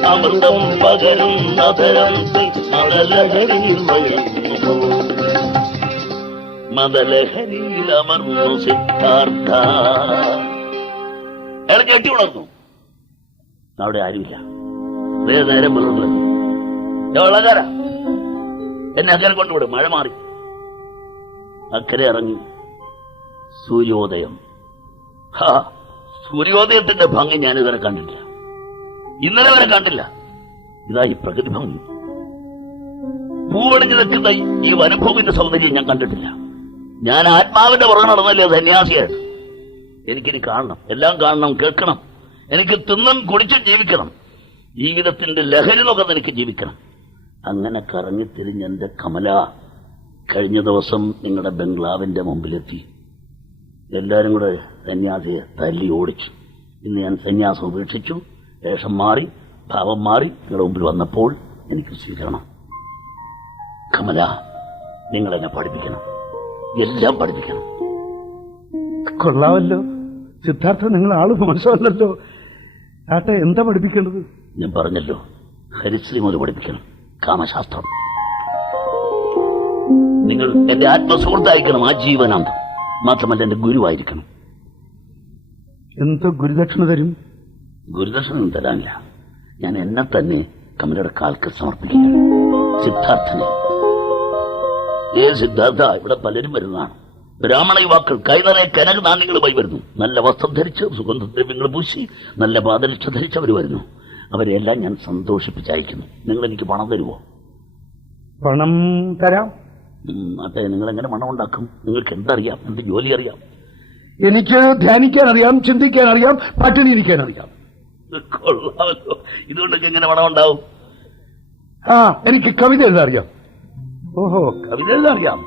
അമൃതം പകരുന്ന തരത്തിൽ മതലഹരിയിൽ മയങ്ങുന്നു. മതലഹരിയിൽ അമർന്നു സിദ്ധാർത്ഥ. അയാൾ ഞെട്ടി ഉണർന്നു. അവിടെ ആരുമില്ല. നേരം വെറുതെ. വള്ളക്കാരാ, എന്നെ അക്കരെ കൊണ്ടുവിടും, മഴ മാറി. അക്കരെ ഇറങ്ങി. സൂര്യോദയം. സൂര്യോദയത്തിന്റെ ഭംഗി ഞാനിതുവരെ കണ്ടിട്ടില്ല, ഇന്നലെ വരെ കണ്ടില്ല. ഇതാ ഈ പ്രകൃതി ഭംഗി, പൂവണിഞ്ഞു നിൽക്കുന്ന ഈ വനഭൂമിന്റെ സൗന്ദര്യം ഞാൻ കണ്ടിട്ടില്ല. ഞാൻ ആത്മാവിന്റെ പുറകെ നടന്നല്ലേ സന്യാസിയായിട്ട്. എനിക്കിനി കാണണം, എല്ലാം കാണണം, കേൾക്കണം. എനിക്ക് തിന്നും കുടിച്ചും ജീവിക്കണം. ജീവിതത്തിന്റെ ലഹരി നോക്കാൻ എനിക്ക് ജീവിക്കണം. അങ്ങനെ കറങ്ങിത്തിരിഞ്ഞ് എന്റെ കമല കഴിഞ്ഞ ദിവസം നിങ്ങളുടെ ബംഗ്ലാവിന്റെ മുമ്പിലെത്തി. എല്ലാരും കൂടെ സന്യാസിയെ തല്ലി ഓടിച്ചു. ഇന്ന് ഞാൻ സന്യാസം ഉപേക്ഷിച്ചു, വേഷം മാറി, ഭാവം മാറി നിങ്ങളുടെ മുമ്പിൽ വന്നപ്പോൾ എനിക്ക് സ്വീകരണം. കമല, നിങ്ങളെന്നെ പഠിപ്പിക്കണം, എല്ലാം പഠിപ്പിക്കണം. കൊള്ളാമല്ലോ സിദ്ധാർത്ഥ, നിങ്ങൾ ആള് മോശമല്ലല്ലോ. ആട്ടെ, എന്താ പഠിപ്പിക്കേണ്ടത്? ഞാൻ പറഞ്ഞല്ലോ, ഹരിശ്രീ മുതൽ പഠിപ്പിക്കണം, കാമശാസ്ത്രം. നിങ്ങൾ എന്റെ ആത്മസുഹൃത്തായിരിക്കണം, ആജീവനാന്തം. മാത്രമല്ല എന്റെ ഗുരുവായിരിക്കണം. എന്തോ ഗുരുദക്ഷിണ തരും? ഗുരുദക്ഷിണ തരാനില്ല. ഞാൻ എന്നെ തന്നെ കമലയുടെ കാൽക്ക് സമർപ്പിക്കുന്നു. സിദ്ധാർത്ഥനെ. സിദ്ധാർത്ഥ, ഇവിടെ പലരും വരുന്നതാണ്. ബ്രാഹ്മണ യുവാക്കൾ കൈനിറയെ കനക നാണ്യങ്ങളുമായി വരുന്നു. നല്ല വസ്ത്രം ധരിച്ച്, സുഗന്ധദ്രവ്യങ്ങൾ പൂശി, നല്ല പാദരക്ഷ ധരിച്ചവർ വരുന്നു. അവരെല്ലാം ഞാൻ സന്തോഷിപ്പിച്ചയക്കുന്നു. നിങ്ങൾ എനിക്ക് പണം തരുമോ? പണം തരാം. അതെ, നിങ്ങൾ എങ്ങനെ പണം ഉണ്ടാക്കും? നിങ്ങൾക്ക് എന്തറിയാം? എന്ത് ജോലി അറിയാം? എനിക്ക് ധ്യാനിക്കാൻ അറിയാം, ചിന്തിക്കാൻ അറിയാം, പട്ടിണി ഇരിക്കാൻ അറിയാം. കൊള്ളാമല്ലോ. ഇതുകൊണ്ടൊക്കെ എങ്ങനെ പണം ഉണ്ടാവും? എനിക്ക് കവിത എഴുതാൻ അറിയാം. ഓഹോ, കവിത എഴുതാൻ അറിയാം.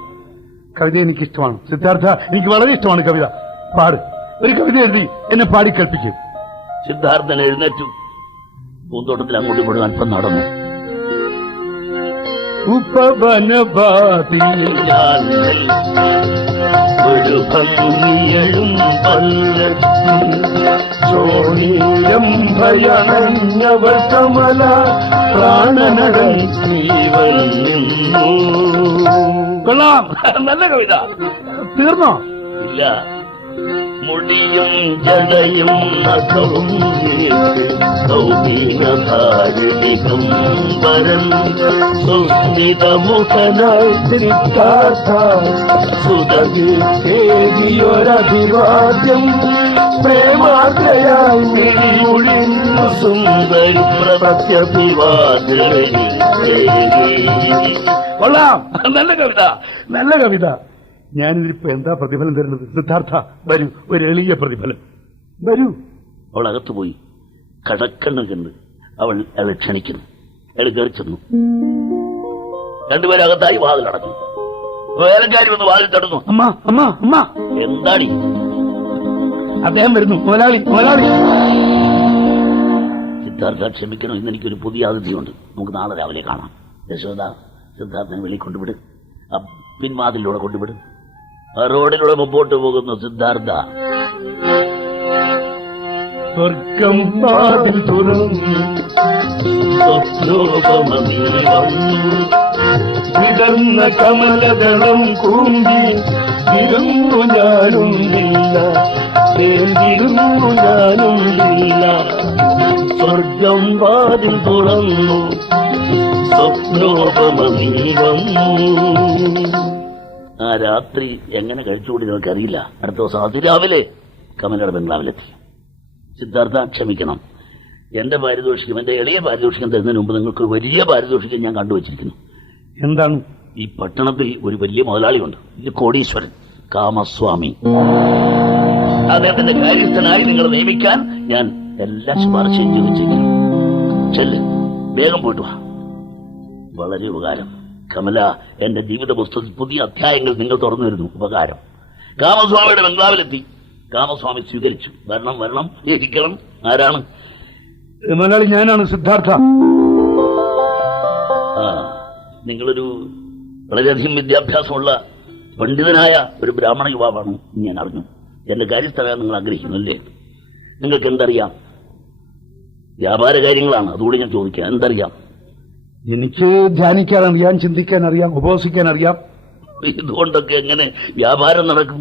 കവിത എനിക്ക് ഇഷ്ടമാണ് സിദ്ധാർത്ഥ, എനിക്ക് വളരെ ഇഷ്ടമാണ് കവിത. പാട്, ഒരു കവിത എഴുതി എന്നെ പാടി കേൾപ്പിക്കും. സിദ്ധാർത്ഥൻ എഴുന്നേറ്റു. പൂന്തോട്ടത്തിൽ അങ്ങോട്ടും ഇങ്ങോട്ടും അല്പം നടന്നു. ഒരു ഭംഗിയഴും ചോണീരം ഭയണഞ്ഞവൾ കമല പ്രാണനടൻ കൊള്ളാം. നല്ല കവിത. തീർന്നോ? ഇല്ല. മുടിയും ജടയും നഖവും സൗമീനഭാരികംബരൻ സുസ്മിതമുഖനായി സിദ്ധാർത്ഥ സുതീയൊരഭിവാദ്യം പ്രേമാർദ്രയായി മുഴിഞ്ഞു സുന്ദരി പ്രത്യഭിവാദ്രേ. കൊള്ളാം. നല്ല കവിത, നല്ല കവിത. ഞാനിതിപ്പോ എന്താ പ്രതിഫലം തരുന്നത്? സിദ്ധാർത്ഥ, വരൂ, ഒരു എളിയ പ്രതിഫലം. വരൂ. അവൾ അകത്തുപോയി. കടക്കണ്ണ കണ്ട് അവളെ ക്ഷണിക്കുന്നു. അയാൾ കയറി ചെന്നു. രണ്ടുപേരകത്തായി വാതിൽ അടഞ്ഞു. വേലക്കാരി വന്ന് വാതിൽ തടഞ്ഞു. അമ്മ, അമ്മ, അമ്മ. എന്താടി? അദ്ദേഹം വരുന്നു. മുതലാളി, മുതലാളി. സിദ്ധാർത്ഥ, ക്ഷമിക്കണം, ഇന്ന് എനിക്കൊരു പുതിയ അതിഥിയുണ്ട്. നമുക്ക് നാളെ രാവിലെ കാണാം. യശോദ, സിദ്ധാർത്ഥനെ വെളി കൊണ്ടുവിടും. പിൻവാതിലൂടെ കൊണ്ടുവിടും. റോഡിലൂടെ മുമ്പോട്ട് പോകുന്ന സിദ്ധാർത്ഥ. സ്വർഗം വാതിൽ തുറന്നു വിടർന്ന കമലദളം കൂമ്പി വിരുന്നു ഞാനുണ്ടില്ല, വിരുന്നു ഞാനുണ്ടില്ല. സ്വർഗം വാതിൽ തുറന്നു സ്വപ്നോപമീവം. ആ രാത്രി എങ്ങനെ കഴിച്ചുകൂടി നമുക്കറിയില്ല. അടുത്ത ദിവസം അതിരാവിലെ കമലയുടെ ബംഗ്ലാവിലെത്തി. സിദ്ധാർത്ഥ, ക്ഷമിക്കണം, എന്റെ പാരിതോഷികം, എന്റെ എളിയ പാരിതോഷികം തരുന്നതിന് മുമ്പ് നിങ്ങൾക്ക് വലിയ പാരിതോഷികം ഞാൻ കണ്ടുവച്ചിരിക്കുന്നു. എന്താണ്? ഈ പട്ടണത്തിൽ ഒരു വലിയ മുതലാളിയുണ്ട്, ഇത് കോടീശ്വരൻ കാമസ്വാമി. അദ്ദേഹത്തിന്റെ കാര്യസ്ഥനായി നിങ്ങൾ നിയമിക്കാൻ ഞാൻ എല്ലാ ശുപാർശയും ചോദിച്ചിരിക്കുന്നു. ചെല്ല്, വേഗം പോയിട്ട് വാ. വളരെ ഉപകാരം. കമല, എന്റെ ജീവിത പുസ്തകത്തിൽ പുതിയ അധ്യായങ്ങൾ നിങ്ങൾ തുറന്നു വരുന്നു. ഉപകാരം. കാമസ്വാമിയുടെ ബംഗ്ലാവിലെത്തി. കാമസ്വാമി സ്വീകരിച്ചു. വരണം, വരണം, ഇരിക്കണം. ആരാണ്? മുതലാളി, ഞാനാണ് സിദ്ധാർത്ഥ. നിങ്ങളൊരു വളരെയധികം വിദ്യാഭ്യാസമുള്ള പണ്ഡിതനായ ഒരു ബ്രാഹ്മണ യുവാവാണ് ഞാൻ അറിഞ്ഞു. എന്റെ കാര്യസ്ഥനാണ് നിങ്ങൾ ആഗ്രഹിക്കുന്നു അല്ലേ? നിങ്ങൾക്ക് എന്തറിയാം? വ്യാപാര കാര്യങ്ങളാണ്, അതുകൂടി ഞാൻ ചോദിക്കാം. എന്തറിയാം? എനിക്ക് ധ്യാനിക്കാൻ അറിയാം, ചിന്തിക്കാൻ അറിയാം, ഉപവസിക്കാൻ അറിയാം. ഇതുകൊണ്ടൊക്കെ എങ്ങനെ വ്യാപാരം നടക്കും?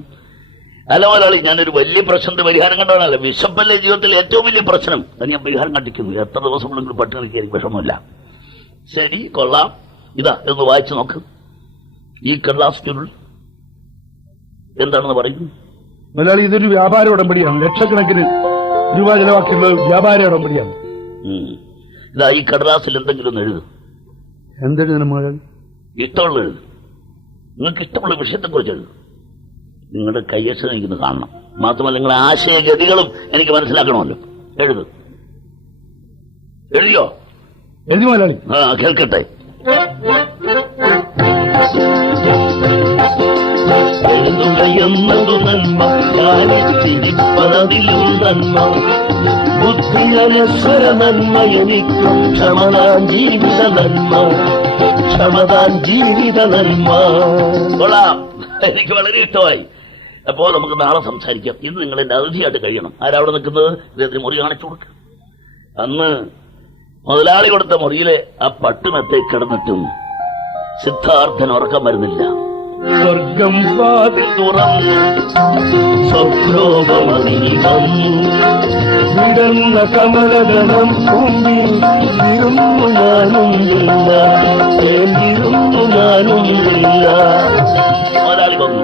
അല്ല മുതലാളി, ഞാനൊരു വലിയ പ്രശ്നത്തിന്റെ പരിഹാരം കണ്ടവനല്ല. വിശപ്പല്ലേ ജീവിതത്തിലെ ഏറ്റവും വലിയ പ്രശ്നം. അത് ഞാൻ പരിഹാരം കണ്ടിരിക്കുന്നു. എത്ര ദിവസം നിങ്ങൾ പട്ടിണി എനിക്ക് വിഷമമില്ല. ശരി, കൊള്ളാം. ഇതാ, എന്ന് വായിച്ചു നോക്ക്. ഈ കടലാസ് ചുരുൾ എന്താണെന്ന് പറയും. മുതലാളി ഇതൊരു വ്യാപാര ഉടമ്പടിയാണ്. ലക്ഷക്കണക്കിന് രൂപ ചെലവാക്കിയുള്ള വ്യാപാര ഉടമ്പടിയാണ്. ഇതാ ഈ കടലാസിൽ എന്തെങ്കിലും എഴുതും. എന്തെഴുതണം മുതലാളി? ഇഷ്ടമുള്ള എഴുതും. നിങ്ങൾക്ക് ഇഷ്ടമുള്ള വിഷയത്തെക്കുറിച്ച് എഴുതും. നിങ്ങളുടെ കയ്യക്ഷരം എനിക്കൊന്ന് കാണണം. മാത്രമല്ല നിങ്ങളുടെ ആശയഗതികളും എനിക്ക് മനസ്സിലാക്കണമല്ലോ. എഴുതും. എഴുതിയോ? എഴുതി മുതലാളി. കേൾക്കട്ടെ. എഴുതുകയെന്നതു നന്മ, തിരിപ്പതിലും നന്മ, ബുദ്ധിയനശ്വര നന്മ, എനിക്കും ക്ഷമതാൻ ജീവിത നന്മ, ക്ഷമതാൻ ജീവിത നന്മ. കൊള്ളാം, എനിക്ക് വളരെ ഇഷ്ടമായി. അപ്പോ നമുക്ക് നാളെ സംസാരിക്കാം. ഇന്ന് നിങ്ങൾ എന്റെ അതിഥിയായിട്ട് കഴിയണം. ആരവിടെ നിൽക്കുന്നത്? ഇദ്ദേഹത്തിന് മുറി കാണിച്ചു കൊടുക്കുക. അന്ന് മുതലാളി കൊടുത്ത മുറിയിലെ ആ പട്ടുമെത്തെ കിടന്നിട്ടും സിദ്ധാർത്ഥൻ ഉറക്കം വരുന്നില്ല. സ്വർഗം വാതിൽ തുറന്നു സ്വപ്നോപമണി വന്നു, വിടന്ന കമലഗണം കൊണ്ടിരുന്നു ഞാനുമില്ല, ഞാനുമില്ല. മുതലാളി വന്നു.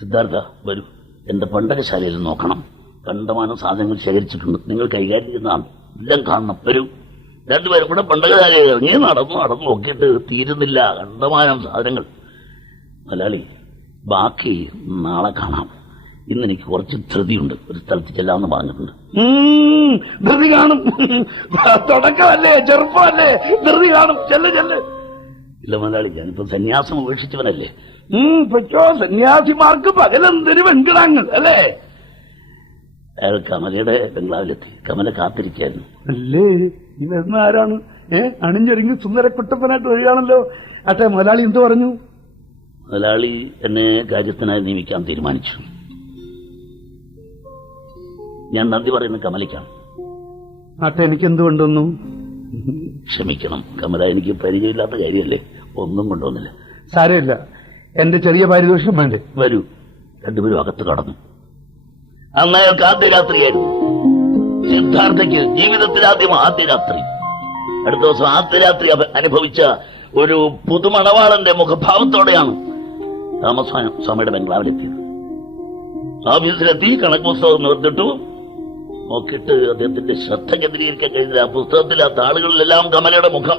സിദ്ധാർത്ഥ വരൂ, എന്റെ പണ്ടകശാലയിൽ നോക്കണം. കണ്ടമാനം സാധനങ്ങൾ ശേഖരിച്ചിട്ടുണ്ട്. നിങ്ങൾ കൈകാര്യം ചെയ്യുന്നതാണ്. എല്ലാം കാണണം. വരൂ. രണ്ടുപേരും കൂടെ പണ്ടകശാലയിൽ ഇറങ്ങി നടന്നു നോക്കിയിട്ട് തീരുന്നില്ല. കണ്ടമാനം സാധനങ്ങൾ. മലയാളി, ബാക്കി നാളെ കാണാം. ഇന്ന് എനിക്ക് കുറച്ച് ധൃതിയുണ്ട്. ഒരു സ്ഥലത്ത് ചെല്ലാമെന്ന് പറഞ്ഞിട്ടുണ്ട്. ധൃതി കാണും. തുടക്കമല്ലേ, ചെറുപ്പമല്ലേ, ധൃതി കാണും. ചെല്ല്. ഇല്ല മലയാളി, ഞാനിപ്പോ സന്യാസം ഉപേക്ഷിച്ചവനല്ലേ. പക്ഷോ സന്യാസിമാർക്ക് പകലെന്തൊരു വെങ്കിടാങ്ങൾ അല്ലേ? അയാൾ കമലയുടെ ബംഗ്ലാവിലെത്തി. കമല കാത്തിരിക്കായിരുന്നു. അല്ലേ, ഈ വരുന്ന ആരാണ്? അണിഞ്ഞൊരുങ്ങി സുന്ദരക്കുട്ടപ്പനായിട്ട് വരികയാണല്ലോ. അട്ടെ, മുതലാളി എന്ത് പറഞ്ഞു? മുതലാളി എന്നെ കാര്യത്തിനായി നിയമിക്കാൻ തീരുമാനിച്ചു. ഞാൻ നന്ദി പറയുന്ന കമലയ്ക്കാണ്. അട്ടെ, എനിക്ക് എന്തുകൊണ്ടൊന്നു? ക്ഷമിക്കണം കമല, എനിക്ക് പരിചയമില്ലാത്ത കാര്യമല്ലേ, ഒന്നും കൊണ്ടുവന്നില്ല. സാരമില്ല, എന്റെ ചെറിയ പാരിതോഷികം വേണ്ടേ? വരൂ. രണ്ടുപേരും അകത്ത് കടന്നു. അന്ന് അയാൾക്ക് ആദ്യ രാത്രിയായിരുന്നു. സിദ്ധാർത്ഥയ്ക്ക് ജീവിതത്തിലാദ്യം ആദ്യ രാത്രി. അടുത്ത ദിവസം ആദ്യ രാത്രി അനുഭവിച്ച ഒരു പുതുമണവാളന്റെ മുഖഭാവത്തോടെയാണ് രാമസ്വാമിയുടെ ബംഗ്ലാവിലെത്തിയത്. ഓഫീസിലെത്തി കണക്ക് പുസ്തകം നിർത്തിട്ടു. നോക്കിയിട്ട് അദ്ദേഹത്തിന്റെ ശ്രദ്ധ കേന്ദ്രീകരിക്കാൻ കഴിഞ്ഞില്ല. ആ പുസ്തകത്തിലെ ആ താളുകളിലെല്ലാം കമലയുടെ മുഖം.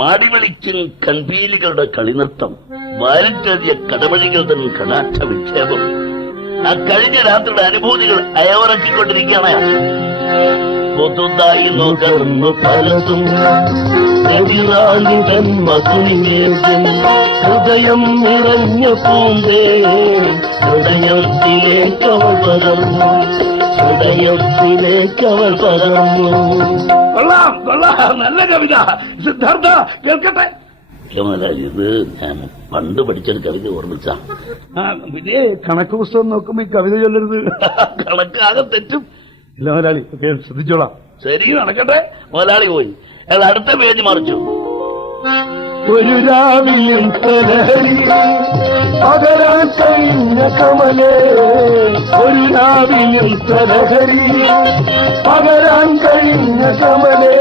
മാടിവിളിക്കും കൺപീലികളുടെ കളിനൃത്തം, വാരിട്ടെറിയ കടമഴികൾ തൻ കടാക്ഷ വിക്ഷേപം. ആ കഴിഞ്ഞ രാത്രിയുടെ അനുഭൂതികൾ അയവറക്കിക്കൊണ്ടിരിക്കുകയാണ്. പുതുതായി നുകർന്നു പലതും ഹൃദയം നിറഞ്ഞ പൂന്തേ, ഹൃദയത്തിലേക്കവൾ പകർന്നു, ഹൃദയത്തിലേക്കവൾ പകർന്നു. കൊള്ളാം, നല്ല കവിത. സിദ്ധാർത്ഥ കേൾക്കട്ടെ. ഇത് ഞാൻ പണ്ട് പഠിച്ചൊരു കവിത ഓർമ്മിച്ച. വിജയ്, കണക്ക് പുസ്തകം നോക്കുമ്പോ ഈ കവിത ചൊല്ലരുത്. കണക്കാകെ തെറ്റും. ഇല്ല മുതലാളി, ശ്രദ്ധിച്ചോളാം. ശരി, നടക്കട്ടെ. മുതലാളി പോയി. അയാൾ അടുത്ത പേജ് മറിച്ചു. ഒരു രാവിലും പകരാൻ കഴിഞ്ഞ കമലേ, ഒരു രാവിലും തലഹരി പകരാൻ കഴിഞ്ഞ കമലേ,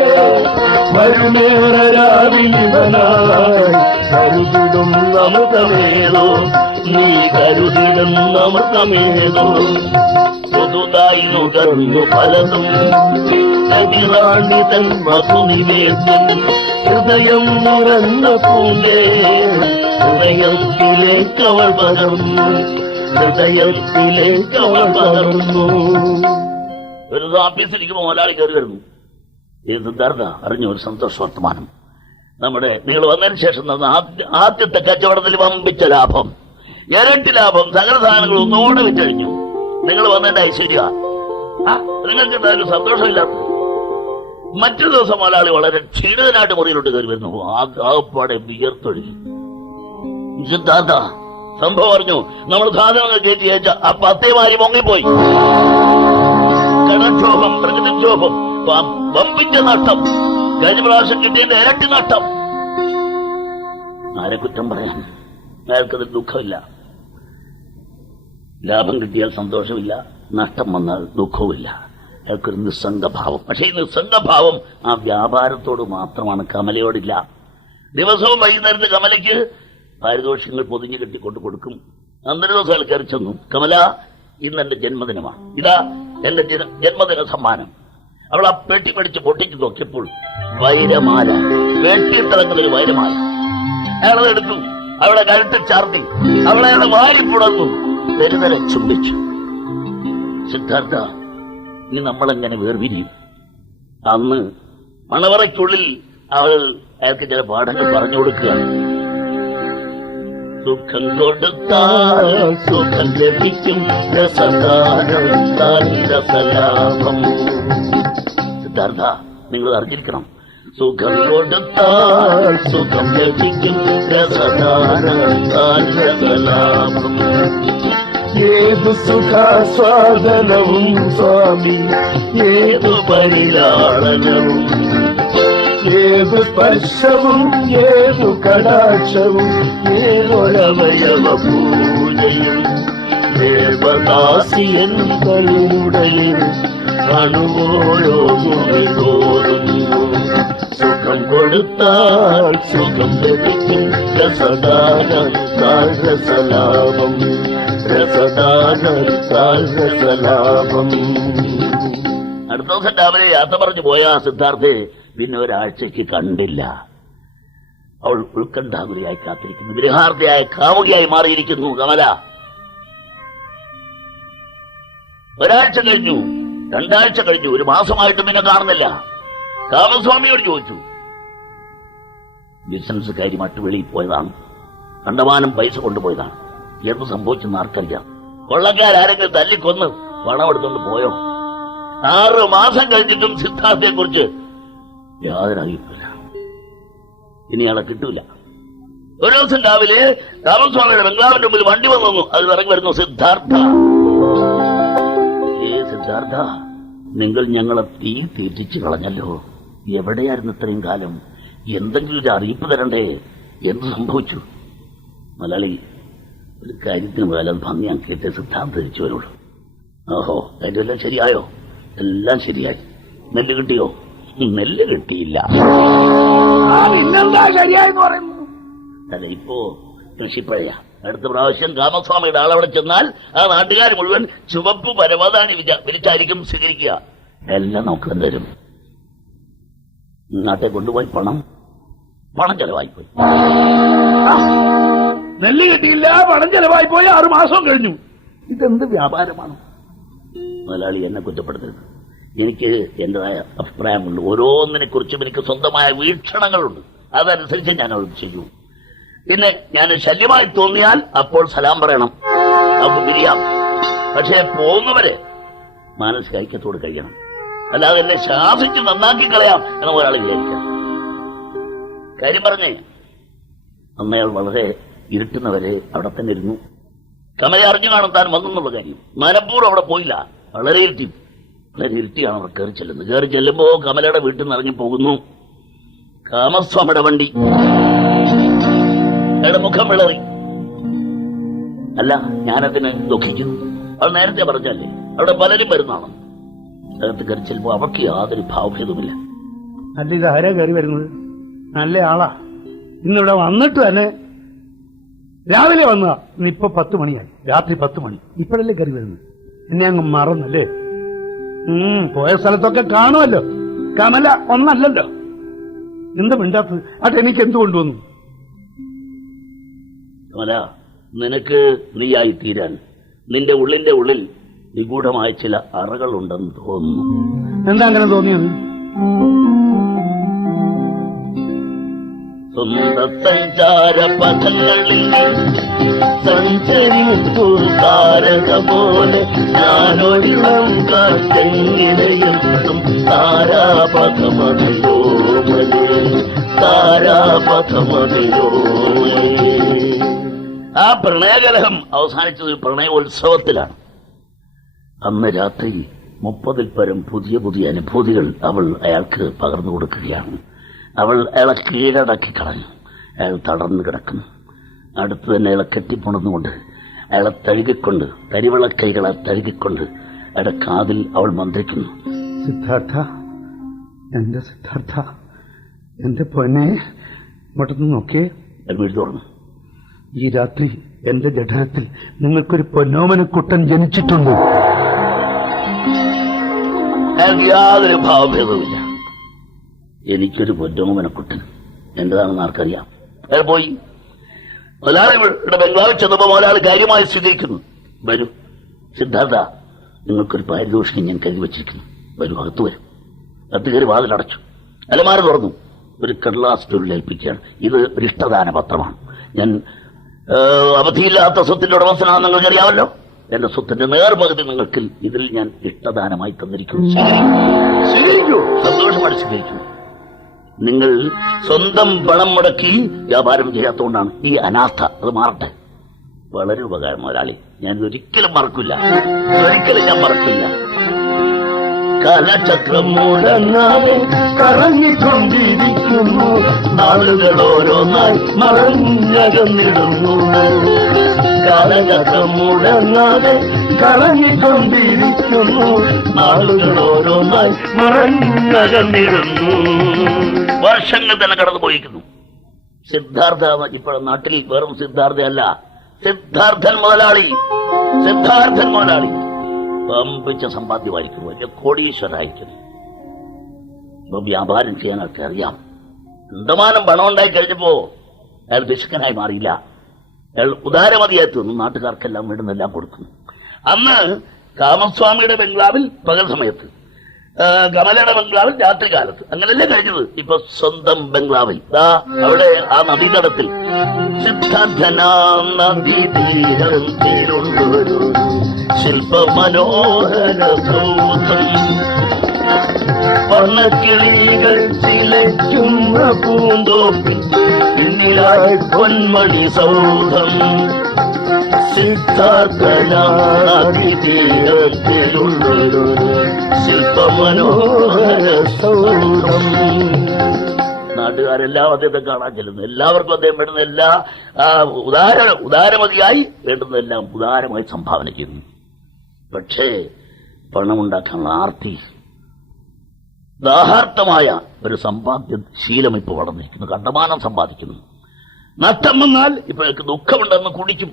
വരുമേറെ രാവിലിവനായി കരുതിടും അമൃതമേതോ, നീ കരുതിടും അമൃതമേതോ. പുതുതായി നുകർന്നു പലതും അതിറാണ്ടി തൻ മധുനിവേദ്യം, ഹൃദയം നിറഞ്ഞ പൂങ്കേ, ഹൃദയത്തിലേക്കവൾ പകർന്നു, ഹൃദയത്തിലേക്കവൾ പകർന്നു. ഒരു ഓഫീസിലിരിക്കുമ്പോൾ മുതലാളി കയറി വരുന്നു. ഈ സിദ്ധാർത്ഥ അറിഞ്ഞ ഒരു സന്തോഷ വർത്തമാനം. നിങ്ങൾ വന്നതിന് ശേഷം നടന്ന ആദ്യത്തെ കച്ചവടത്തിൽ വമ്പിച്ച ലാഭം, ഇരട്ടി ലാഭം. സകല സാധനങ്ങൾ ഒന്നുകൂടെ വിറ്റഴിഞ്ഞു. നിങ്ങൾ വന്നതിന്റെ ഐശ്വര്യ നിങ്ങൾക്ക് എന്തായാലും സന്തോഷമില്ലാത്ത. മറ്റൊരു ദിവസം മുതലാളി വളരെ ക്ഷീണിതനായിട്ട് മുറിയിലോട്ട് കയറി വരുന്നു. ആകപ്പാടെ വിയർത്തൊഴുകി. സിദ്ധാർത്ഥ സംഭവം അറിഞ്ഞു. നമ്മൾ സാധനങ്ങൾ കയറ്റി അയച്ച ആ പത്തേമാരി പൊങ്ങിപ്പോയി. കടക്ഷോഭം, പ്രകൃതിക്ഷോഭം, വമ്പിച്ച നഷ്ടം. കഴിഞ്ഞ പ്രാവശ്യം കിട്ടിയതിന്റെ ഇരട്ടി നഷ്ടം. ആരെ കുറ്റം പറയാൻ? അയാൾക്കത് ദുഃഖമില്ല. ലാഭം കിട്ടിയാൽ സന്തോഷമില്ല, നഷ്ടം വന്നാൽ ദുഃഖവുമില്ല. അയാൾക്കൊരു നിസ്സംഗഭാവം. പക്ഷേ ഈ നിസ്സംഗഭാവം ആ വ്യാപാരത്തോട് മാത്രമാണ്, കമലയോടില്ല. ദിവസവും വൈകുന്നേരത്ത് കമലയ്ക്ക് പാരിതോഷികങ്ങൾ പൊതിഞ്ഞു കെട്ടിക്കൊണ്ട് കൊടുക്കും. അന്നൊരു ദിവസം അയാൾ കയറി ചെന്നു. കമല, ഇന്ന് എന്റെ ജന്മദിനമാണ്, ഇതാ എന്റെ ജന്മദിന സമ്മാനം. അവൾ ആ പെട്ടി പിടിച്ച് പൊട്ടിച്ചു നോക്കിയപ്പോൾ വൈരമാല, വെട്ടിത്തിളങ്ങുന്ന ഒരു വൈരമാല. അയാളത് എടുത്തു, അവളെ കഴുത്തിൽ ചാർത്തി, അവളെ അയാളെ വാരി പുടർന്നു, പെരുതരെ ചുംബിച്ചു. സിദ്ധാർത്ഥ, ഇനി നമ്മളെങ്ങനെ വേർപിരിയും? അന്ന് മണവറയ്ക്കുള്ളിൽ അവൾ അയാൾക്ക് ചില പാഠങ്ങൾ പറഞ്ഞു കൊടുക്കുകയാണ്. സുഖം കൊടുത്താൽ സുഖം ലഭിക്കും, രസദാനം രസലാഭം. സിദ്ധാർത്ഥ, നിങ്ങൾ അറിഞ്ഞിരിക്കണം, സുഖം കൊടുത്താൽ സുഖം ലഭിക്കും, രസദാനം രസലാഭം. ഏതു സുഖാസ്വാദനവും സ്വാമി, ഏതു പരിലാളനവും, ഏതു സ്പർശവും, ഏതു കടാക്ഷവും, ഏതൊരവയവ പൂജയും, ദേവദാസിയൻ കളുടലിൽ അണുവോരോ തോന്നുന്നു. സുഖം കൊടുത്താൽ സുഖം ലഭിക്കും, രസദാനത്താൽ രസലാഭം, രസദാനത്താൽ രസലാഭം. അടുത്ത ദിവസം രാവിലെ യാത്ര പറഞ്ഞു പോയ സിദ്ധാർത്ഥയെ പിന്നെ ഒരാഴ്ചയ്ക്ക് കണ്ടില്ല. അവൾ ഉത്കണ്ഠാകുലയായി കാത്തിരിക്കുന്നു, ഗൃഹാർത്ഥിയായ കാമുകിയായി മാറിയിരിക്കുന്നു കമല. ഒരാഴ്ച കഴിഞ്ഞു, 2 ആഴ്ച കഴിഞ്ഞു, 1 മാസമായിട്ടും പിന്നെ കാണുന്നില്ല. കാമസ്വാമിയോട് ചോദിച്ചു. ബിസിനസ് കാര്യമായിട്ട് വെളിയിൽ പോയതാണ്, കണ്ടമാനം പൈസ കൊണ്ടുപോയതാണ്. എന്ത് സംഭവിച്ചെന്ന് ആർക്കറിയാം? കൊള്ളക്കാരെങ്കിലും തല്ലിക്കൊന്ന് പണം എടുത്തുകൊണ്ട് പോയോ? 6 മാസം കഴിഞ്ഞിട്ടും സിദ്ധാർത്ഥയെ കുറിച്ച് യാതൊരു അറിയിപ്പില്ല. ഇനി ആളെ കിട്ടൂല. ഒരു ദിവസം രാവിലെ രാമസ്വാമിയുടെ ബംഗ്ലാവിന്റെ മുമ്പിൽ വണ്ടി വന്നു. അത് ഇറങ്ങി വരുന്നു സിദ്ധാർത്ഥ. സിദ്ധാർത്ഥ, നിങ്ങൾ ഞങ്ങളെ തീ തീറ്റിച്ചു കളഞ്ഞല്ലോ. എവിടെയായിരുന്നു ഇത്രയും കാലം? എന്തെങ്കിലും ഒരു അറിയിപ്പ് തരണ്ടേ? എന്ത് സംഭവിച്ചു? മലയാളി, ഒരു കാര്യത്തിന് പോയാൽ അത് ഭംഗി കേട്ട് സിദ്ധാർത്ഥ തിരിച്ചു വരുള്ളൂ. ഓഹോ, കാര്യമെല്ലാം ശരിയായോ? എല്ലാം ശരിയായി. നെല്ല് കിട്ടിയോ? നെല്ല് കിട്ടിയില്ല. പിന്നെന്താ ശരിയായെന്ന് പറയുന്നു? അല്ല, ഇപ്പോ കൃഷിപ്പഴയ. അടുത്ത പ്രാവശ്യം കാമസ്വാമിയുടെ ആളവിടെ ചെന്നാൽ ആ നാട്ടുകാർ മുഴുവൻ ചുവപ്പ് പരവതാനി വിരിച്ചായിരിക്കും സ്വീകരിക്കുക. എല്ലാം നമുക്ക് തരും. നാട്ടെ കൊണ്ടുപോയി പണം ചെലവായിപ്പോയി. നെല്ല് കിട്ടിയില്ല, പണം ചെലവായി പോയി, 6 മാസം കഴിഞ്ഞു. ഇതെന്ത് വ്യാപാരമാണ്? മുതലാളി, എന്നെ കുറ്റപ്പെടുത്തരുത്. എനിക്ക് എന്റേതായ അഭിപ്രായമുണ്ട്. ഓരോന്നിനെ കുറിച്ചും എനിക്ക് സ്വന്തമായ വീക്ഷണങ്ങളുണ്ട്. അതനുസരിച്ച് ഞാൻ അത് ചെയ്യൂ. പിന്നെ ഞാൻ ശല്യമായി തോന്നിയാൽ അപ്പോൾ സലാം പറയണം, നമുക്ക് പിരിയാം. പക്ഷേ പോകുന്നവരെ മാനസിക ഐക്യത്തോട് കഴിയണം. അല്ലാതെ എന്നെ ശാസിച്ച് നന്നാക്കി കളയാം എന്ന് ഒരാൾ വിചാരിക്കാം. കാര്യം പറഞ്ഞേ, അന്നയാൾ വളരെ ഇരുട്ടുന്നവരെ അവിടെ തന്നെ ഇരുന്നു. കമല അറിഞ്ഞു കാണും താൻ വന്നെന്നുള്ള കാര്യം. മനപ്പൂർവ്വം അവിടെ പോയില്ല. വളരെ ഇരുട്ടിയാണ് അവർ കയറി ചെല്ലുന്നത്. കയറി ചെല്ലുമ്പോ കമലയുടെ വീട്ടിൽ നിന്ന് ഇറങ്ങി പോകുന്നു കാമസ്വാമിയുടെ വണ്ടി. അയാളുടെ മുഖം വിളറി. അല്ല, ഞാനതിന് ദുഃഖിക്കുന്നു. അവൾ നേരത്തെ പറഞ്ഞല്ലേ അവിടെ പലരും വരുന്നതാണ്. അകത്ത് കയറി ചെല്ലുമ്പോ അവർക്ക് യാതൊരു ഭാവഭേദവുമില്ല. അല്ല, ഇത് ആരാ കയറി വരുന്നത്? നല്ല ആളാ. ഇന്നിവിടെ വന്നിട്ട് തന്നെ രാവിലെ വന്നതാ. ഇന്നിപ്പോ 10 മണിയായി, രാത്രി 10 മണി. ഇപ്പോഴല്ലേ കയറി വരുന്നത്? എന്നെ അങ്ങ് മറന്നല്ലേ? പോയ സ്ഥലത്തൊക്കെ കാണുമല്ലോ. കമല ഒന്നല്ലല്ലോ. എന്താ മിണ്ടാത്തത്? അത് എനിക്ക് എന്ത് കൊണ്ടുവന്നു? കമല, നിനക്ക് നീയായി തീരാൻ നിന്റെ ഉള്ളിന്റെ ഉള്ളിൽ നിഗൂഢമായ ചില അറകളുണ്ടെന്ന് തോന്നുന്നു. എന്താ അങ്ങനെ തോന്നിയത്? സ്വന്ത സഞ്ചാര പഥങ്ങളിൽ സഞ്ചരിപ്പു താരക പോലെ ഞാനൊരിളം കാറ്റെങ്ങിനെയെത്തും താരാപഥമതിലോ താരാപഥമതിലോ. ആ പ്രണയകലഹം അവസാനിച്ചത് പ്രണയോത്സവത്തിലാണ്. അന്ന് രാത്രി 30-ൽ പരം പുതിയ അനുഭൂതികൾ അവൾ അയാൾക്ക് പകർന്നു കൊടുക്കുകയാണ്. അവൾ അയാളെ കീഴടക്കി കളഞ്ഞു. അയാൾ തളർന്നു കിടക്കുന്നു. അടുത്ത് തന്നെ അയാളെ കെട്ടിപ്പുണർന്നുകൊണ്ട് അയാളെ തഴുകിക്കൊണ്ട്, തരിവിളക്കൈകളെ തഴുകിക്കൊണ്ട് അയാളുടെ കാതിൽ അവൾ മന്ത്രിക്കുന്നു. സിദ്ധാർത്ഥ, എന്റെ സിദ്ധാർത്ഥ, എന്റെ പൊന്നെ, ഇങ്ങോട്ടൊന്ന് നോക്കിയേ. വീഴ്ച തുറന്നു. ഈ രാത്രി എന്റെ ജഠരത്തിൽ നിങ്ങൾക്കൊരു പൊന്നോമനക്കുട്ടൻ ജനിച്ചിട്ടുണ്ട്. യാതൊരു ഭാവഭേദവുമില്ല. എനിക്കൊരു പൊന്നോമനക്കുട്ടൻ എന്റേതാണെന്ന് ആർക്കറിയാം. അയാൾ പോയി. മുതലാളിയുടെ ബംഗ്ലാവിൽ ചെന്നപ്പോ മുതലാളി കാര്യമായി സ്വീകരിക്കുന്നു. വരൂ സിദ്ധാർത്ഥ, നിങ്ങൾക്കൊരു പാരിതോഷികം ഞാൻ കരുതി വച്ചിരിക്കുന്നു. വരൂ, അകത്ത് വരും. അകത്ത് കയറി വാതിലടച്ചു. അലമാര തുറന്നു. ഒരു കടലാസ് തൊഴിൽ ഏൽപ്പിക്കുകയാണ്. ഇത് ഒരു ഇഷ്ടദാന പത്രമാണ്. ഞാൻ അവധിയില്ലാത്ത സ്വത്തിന്റെ ഉടമസ്ഥനാണെന്ന് നിങ്ങൾക്കറിയാമല്ലോ. എന്റെ സ്വത്തിന്റെ നേർപകുതി നിങ്ങൾക്ക് ഇതിൽ ഞാൻ ഇഷ്ടദാനമായി തന്നിരിക്കുന്നു. സ്വീകരിക്കൂ, സന്തോഷമായി സ്വീകരിക്കൂ. നിങ്ങൾ സ്വന്തം പണം മുടക്കി വ്യാപാരം ചെയ്യാത്തതുകൊണ്ടാണ് ഈ അനാസ്ഥ. അത് മാറട്ടെ. വളരെ ഉപകാരം മുതലാളി. ഞാൻ ഒരിക്കലും മറക്കില്ല, ഒരിക്കലും ഞാൻ മറക്കില്ല. കാലചക്രം മുടങ്ങാതെ കറങ്ങിക്കൊണ്ടിരിക്കുന്നു, നാളുകൾ ഓരോന്നായി മറഞ്ഞകന്നിടുന്നു. കാലചക്രം മുടങ്ങാതെ കറങ്ങിക്കൊണ്ടിരിക്കുന്നു, നാളുകൾ ഓരോന്നായി മറഞ്ഞകന്നിടുന്നു. വർഷങ്ങൾ തന്നെ കടന്നുപോയിരിക്കുന്നു. സിദ്ധാർത്ഥ ഇപ്പോൾ നാട്ടിൽ വെറും സിദ്ധാർത്ഥയല്ല, സിദ്ധാർത്ഥൻ മുതലാളി. സിദ്ധാർത്ഥൻ മുതലാളി പമ്പിച്ച സമ്പാദ്യമായിരിക്കുന്നു, വലിയ കോടീശ്വരായിരിക്കുന്നു. ഇപ്പൊ വ്യാപാരം ചെയ്യാനൊക്കെ അറിയാം. കണ്ടമാനം പണം ഉണ്ടായി കഴിഞ്ഞപ്പോ അയാൾ പിശുക്കനായി മാറിയില്ല. അയാൾ ഉദാരമതിയായി തീർന്നു. നാട്ടുകാർക്കെല്ലാം വേണ്ടുന്നെല്ലാം കൊടുക്കുന്നു. അന്ന് കാമസ്വാമിയുടെ ബംഗ്ലാവിൽ പകൽ സമയത്ത്, കമലയുടെ ബംഗ്ലാവിൽ രാത്രി കാലത്ത്, അങ്ങനെയല്ലേ കഴിഞ്ഞത്. ഇപ്പൊ സ്വന്തം ബംഗ്ലാവിൽ അവിടെ ആ നദീതടത്തിൽ സിദ്ധാർത്ഥനാം നദീതീരത്തിലുള്ളൊരു ശില്പമനോഹര സൗധം, വർണ്ണക്കിളികൾ ചിലയ്ക്കുന്ന പൂന്തോപ്പിൽ പിന്നിലായി പൊന്മണി സൗധം. സിദ്ധാർത്ഥനാതിതീരത്തിലുള്ളൊരു ശില്പമനോഹര സൗധം. നാട്ടുകാരെല്ലാം അദ്ദേഹത്തെ കാണാൻ ചെല്ലുന്നു. എല്ലാവർക്കും അദ്ദേഹം വേണ്ടുന്ന എല്ലാ ഉദാരമതിയായി വേണ്ടുന്നതെല്ലാം ഉദാരമായി സംഭാവന ചെയ്യുന്നു. പക്ഷേ പണമുണ്ടാക്കാനുള്ള ആർത്തി, ദാഹാർത്ഥമായ ഒരു സമ്പാദ്യ ശീലം ഇപ്പോൾ വളർന്നിരിക്കുന്നു. കണ്ടമാനം സമ്പാദിക്കുന്നു. നഷ്ടം വന്നാൽ ഇപ്പോഴേക്ക് ദുഃഖമുണ്ടെന്ന് കുടിക്കും,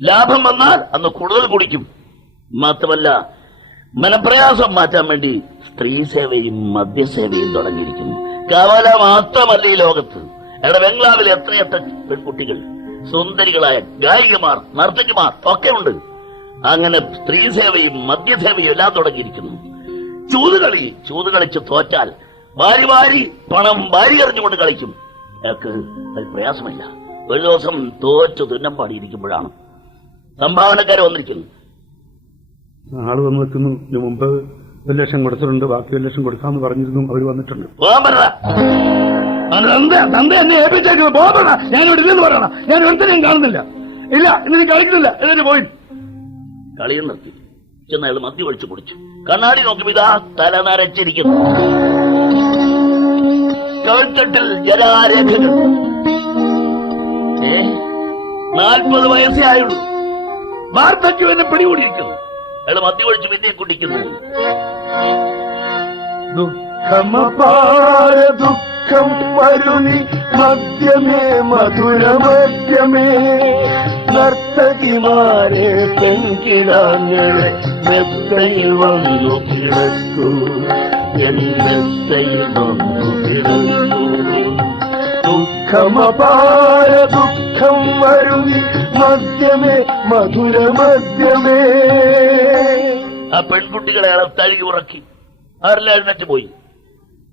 ലാഭം വന്നാൽ അന്ന് കൂടുതൽ കുടിക്കും. മാത്രമല്ല മനപ്രയാസം മാറ്റാൻ വേണ്ടി സ്ത്രീ സേവയും മദ്യസേവയും തുടങ്ങിയിരിക്കുന്നു. കവല മാത്രമല്ല ഈ ലോകത്ത്. അയാളുടെ ബംഗ്ലാവിൽ എത്രയെത്ര പെൺകുട്ടികൾ, സുന്ദരികളായ ഗായികമാർ, നർത്തകിമാർ ഒക്കെ ഉണ്ട്. അങ്ങനെ സ്ത്രീ സേവയും മദ്യസേവയും എല്ലാം തുടങ്ങിയിരിക്കുന്നു. ചൂത് കളിച്ച് തോറ്റാൽ വാരി വാരി പണം വാരി എറിഞ്ഞുകൊണ്ട് കളിക്കും. അയാൾക്ക് അത് പ്രയാസമില്ല. ഒരു ദിവസം തോറ്റു തുന്നം പാടിയിരിക്കുമ്പോഴാണ് സംഭാവനക്കാരെ വന്നിരിക്കുന്നു. ആള് വന്നു വെക്കുന്നു. ഇതിനു മുമ്പ് 1 ലക്ഷം കൊടുത്തിട്ടുണ്ട്, ബാക്കി 1 ലക്ഷം കൊടുക്കാന്ന് പറഞ്ഞിരുന്നു. അവർ വന്നിട്ടുണ്ട്. തന്ത എന്നെ ഏൽപ്പിച്ചേക്കുന്നത് പോകണ. ഞാനിവിടെ ഇല്ലെന്ന് പറയണ. ഞാൻ ഒരുത്തനെയും കാണുന്നില്ല. ഇല്ല, ഇന്ന് കളിക്കുന്നില്ല. എന്നിട്ട് പോയി കളിയും നിർത്തി. ചെന്ന് അയാൾ മദ്യം ഒഴിച്ചു കുടിച്ചു. കണ്ണാടി നോക്കി ഇതാ തല നരച്ചിരിക്കുന്നു. കഴുത്തട്ടിൽ ജലാരേഖകൾ. 40 വയസ്സേ ആയുള്ളൂ. വാർദ്ധക്യം എന്നെ പിടികൂടിയിരിക്കുന്നു. അയാൾ മദ്യം ഒഴിച്ച് പിന്നെ കുടിക്കുന്നു. ദുഃഖമപാര ദുഃഖം വരുമി മദ്യമേ മധുരമദ്യമേ, നർത്തകിമാരെ പെൺകിടാങ്ങളെ മെത്തയിൽ വന്നു കിടക്കൂ, മെത്തയിൽ വന്നു കിടക്കൂ. ദുഃഖമപാര ദുഃഖം വരുമി മദ്യമേ മധുരമദ്യമേ. ആ പെൺകുട്ടികളെ അയാളെ തഴുകി ഉറക്കി. ആരെല്ലാം എഴുന്നേറ്റ് പോയി.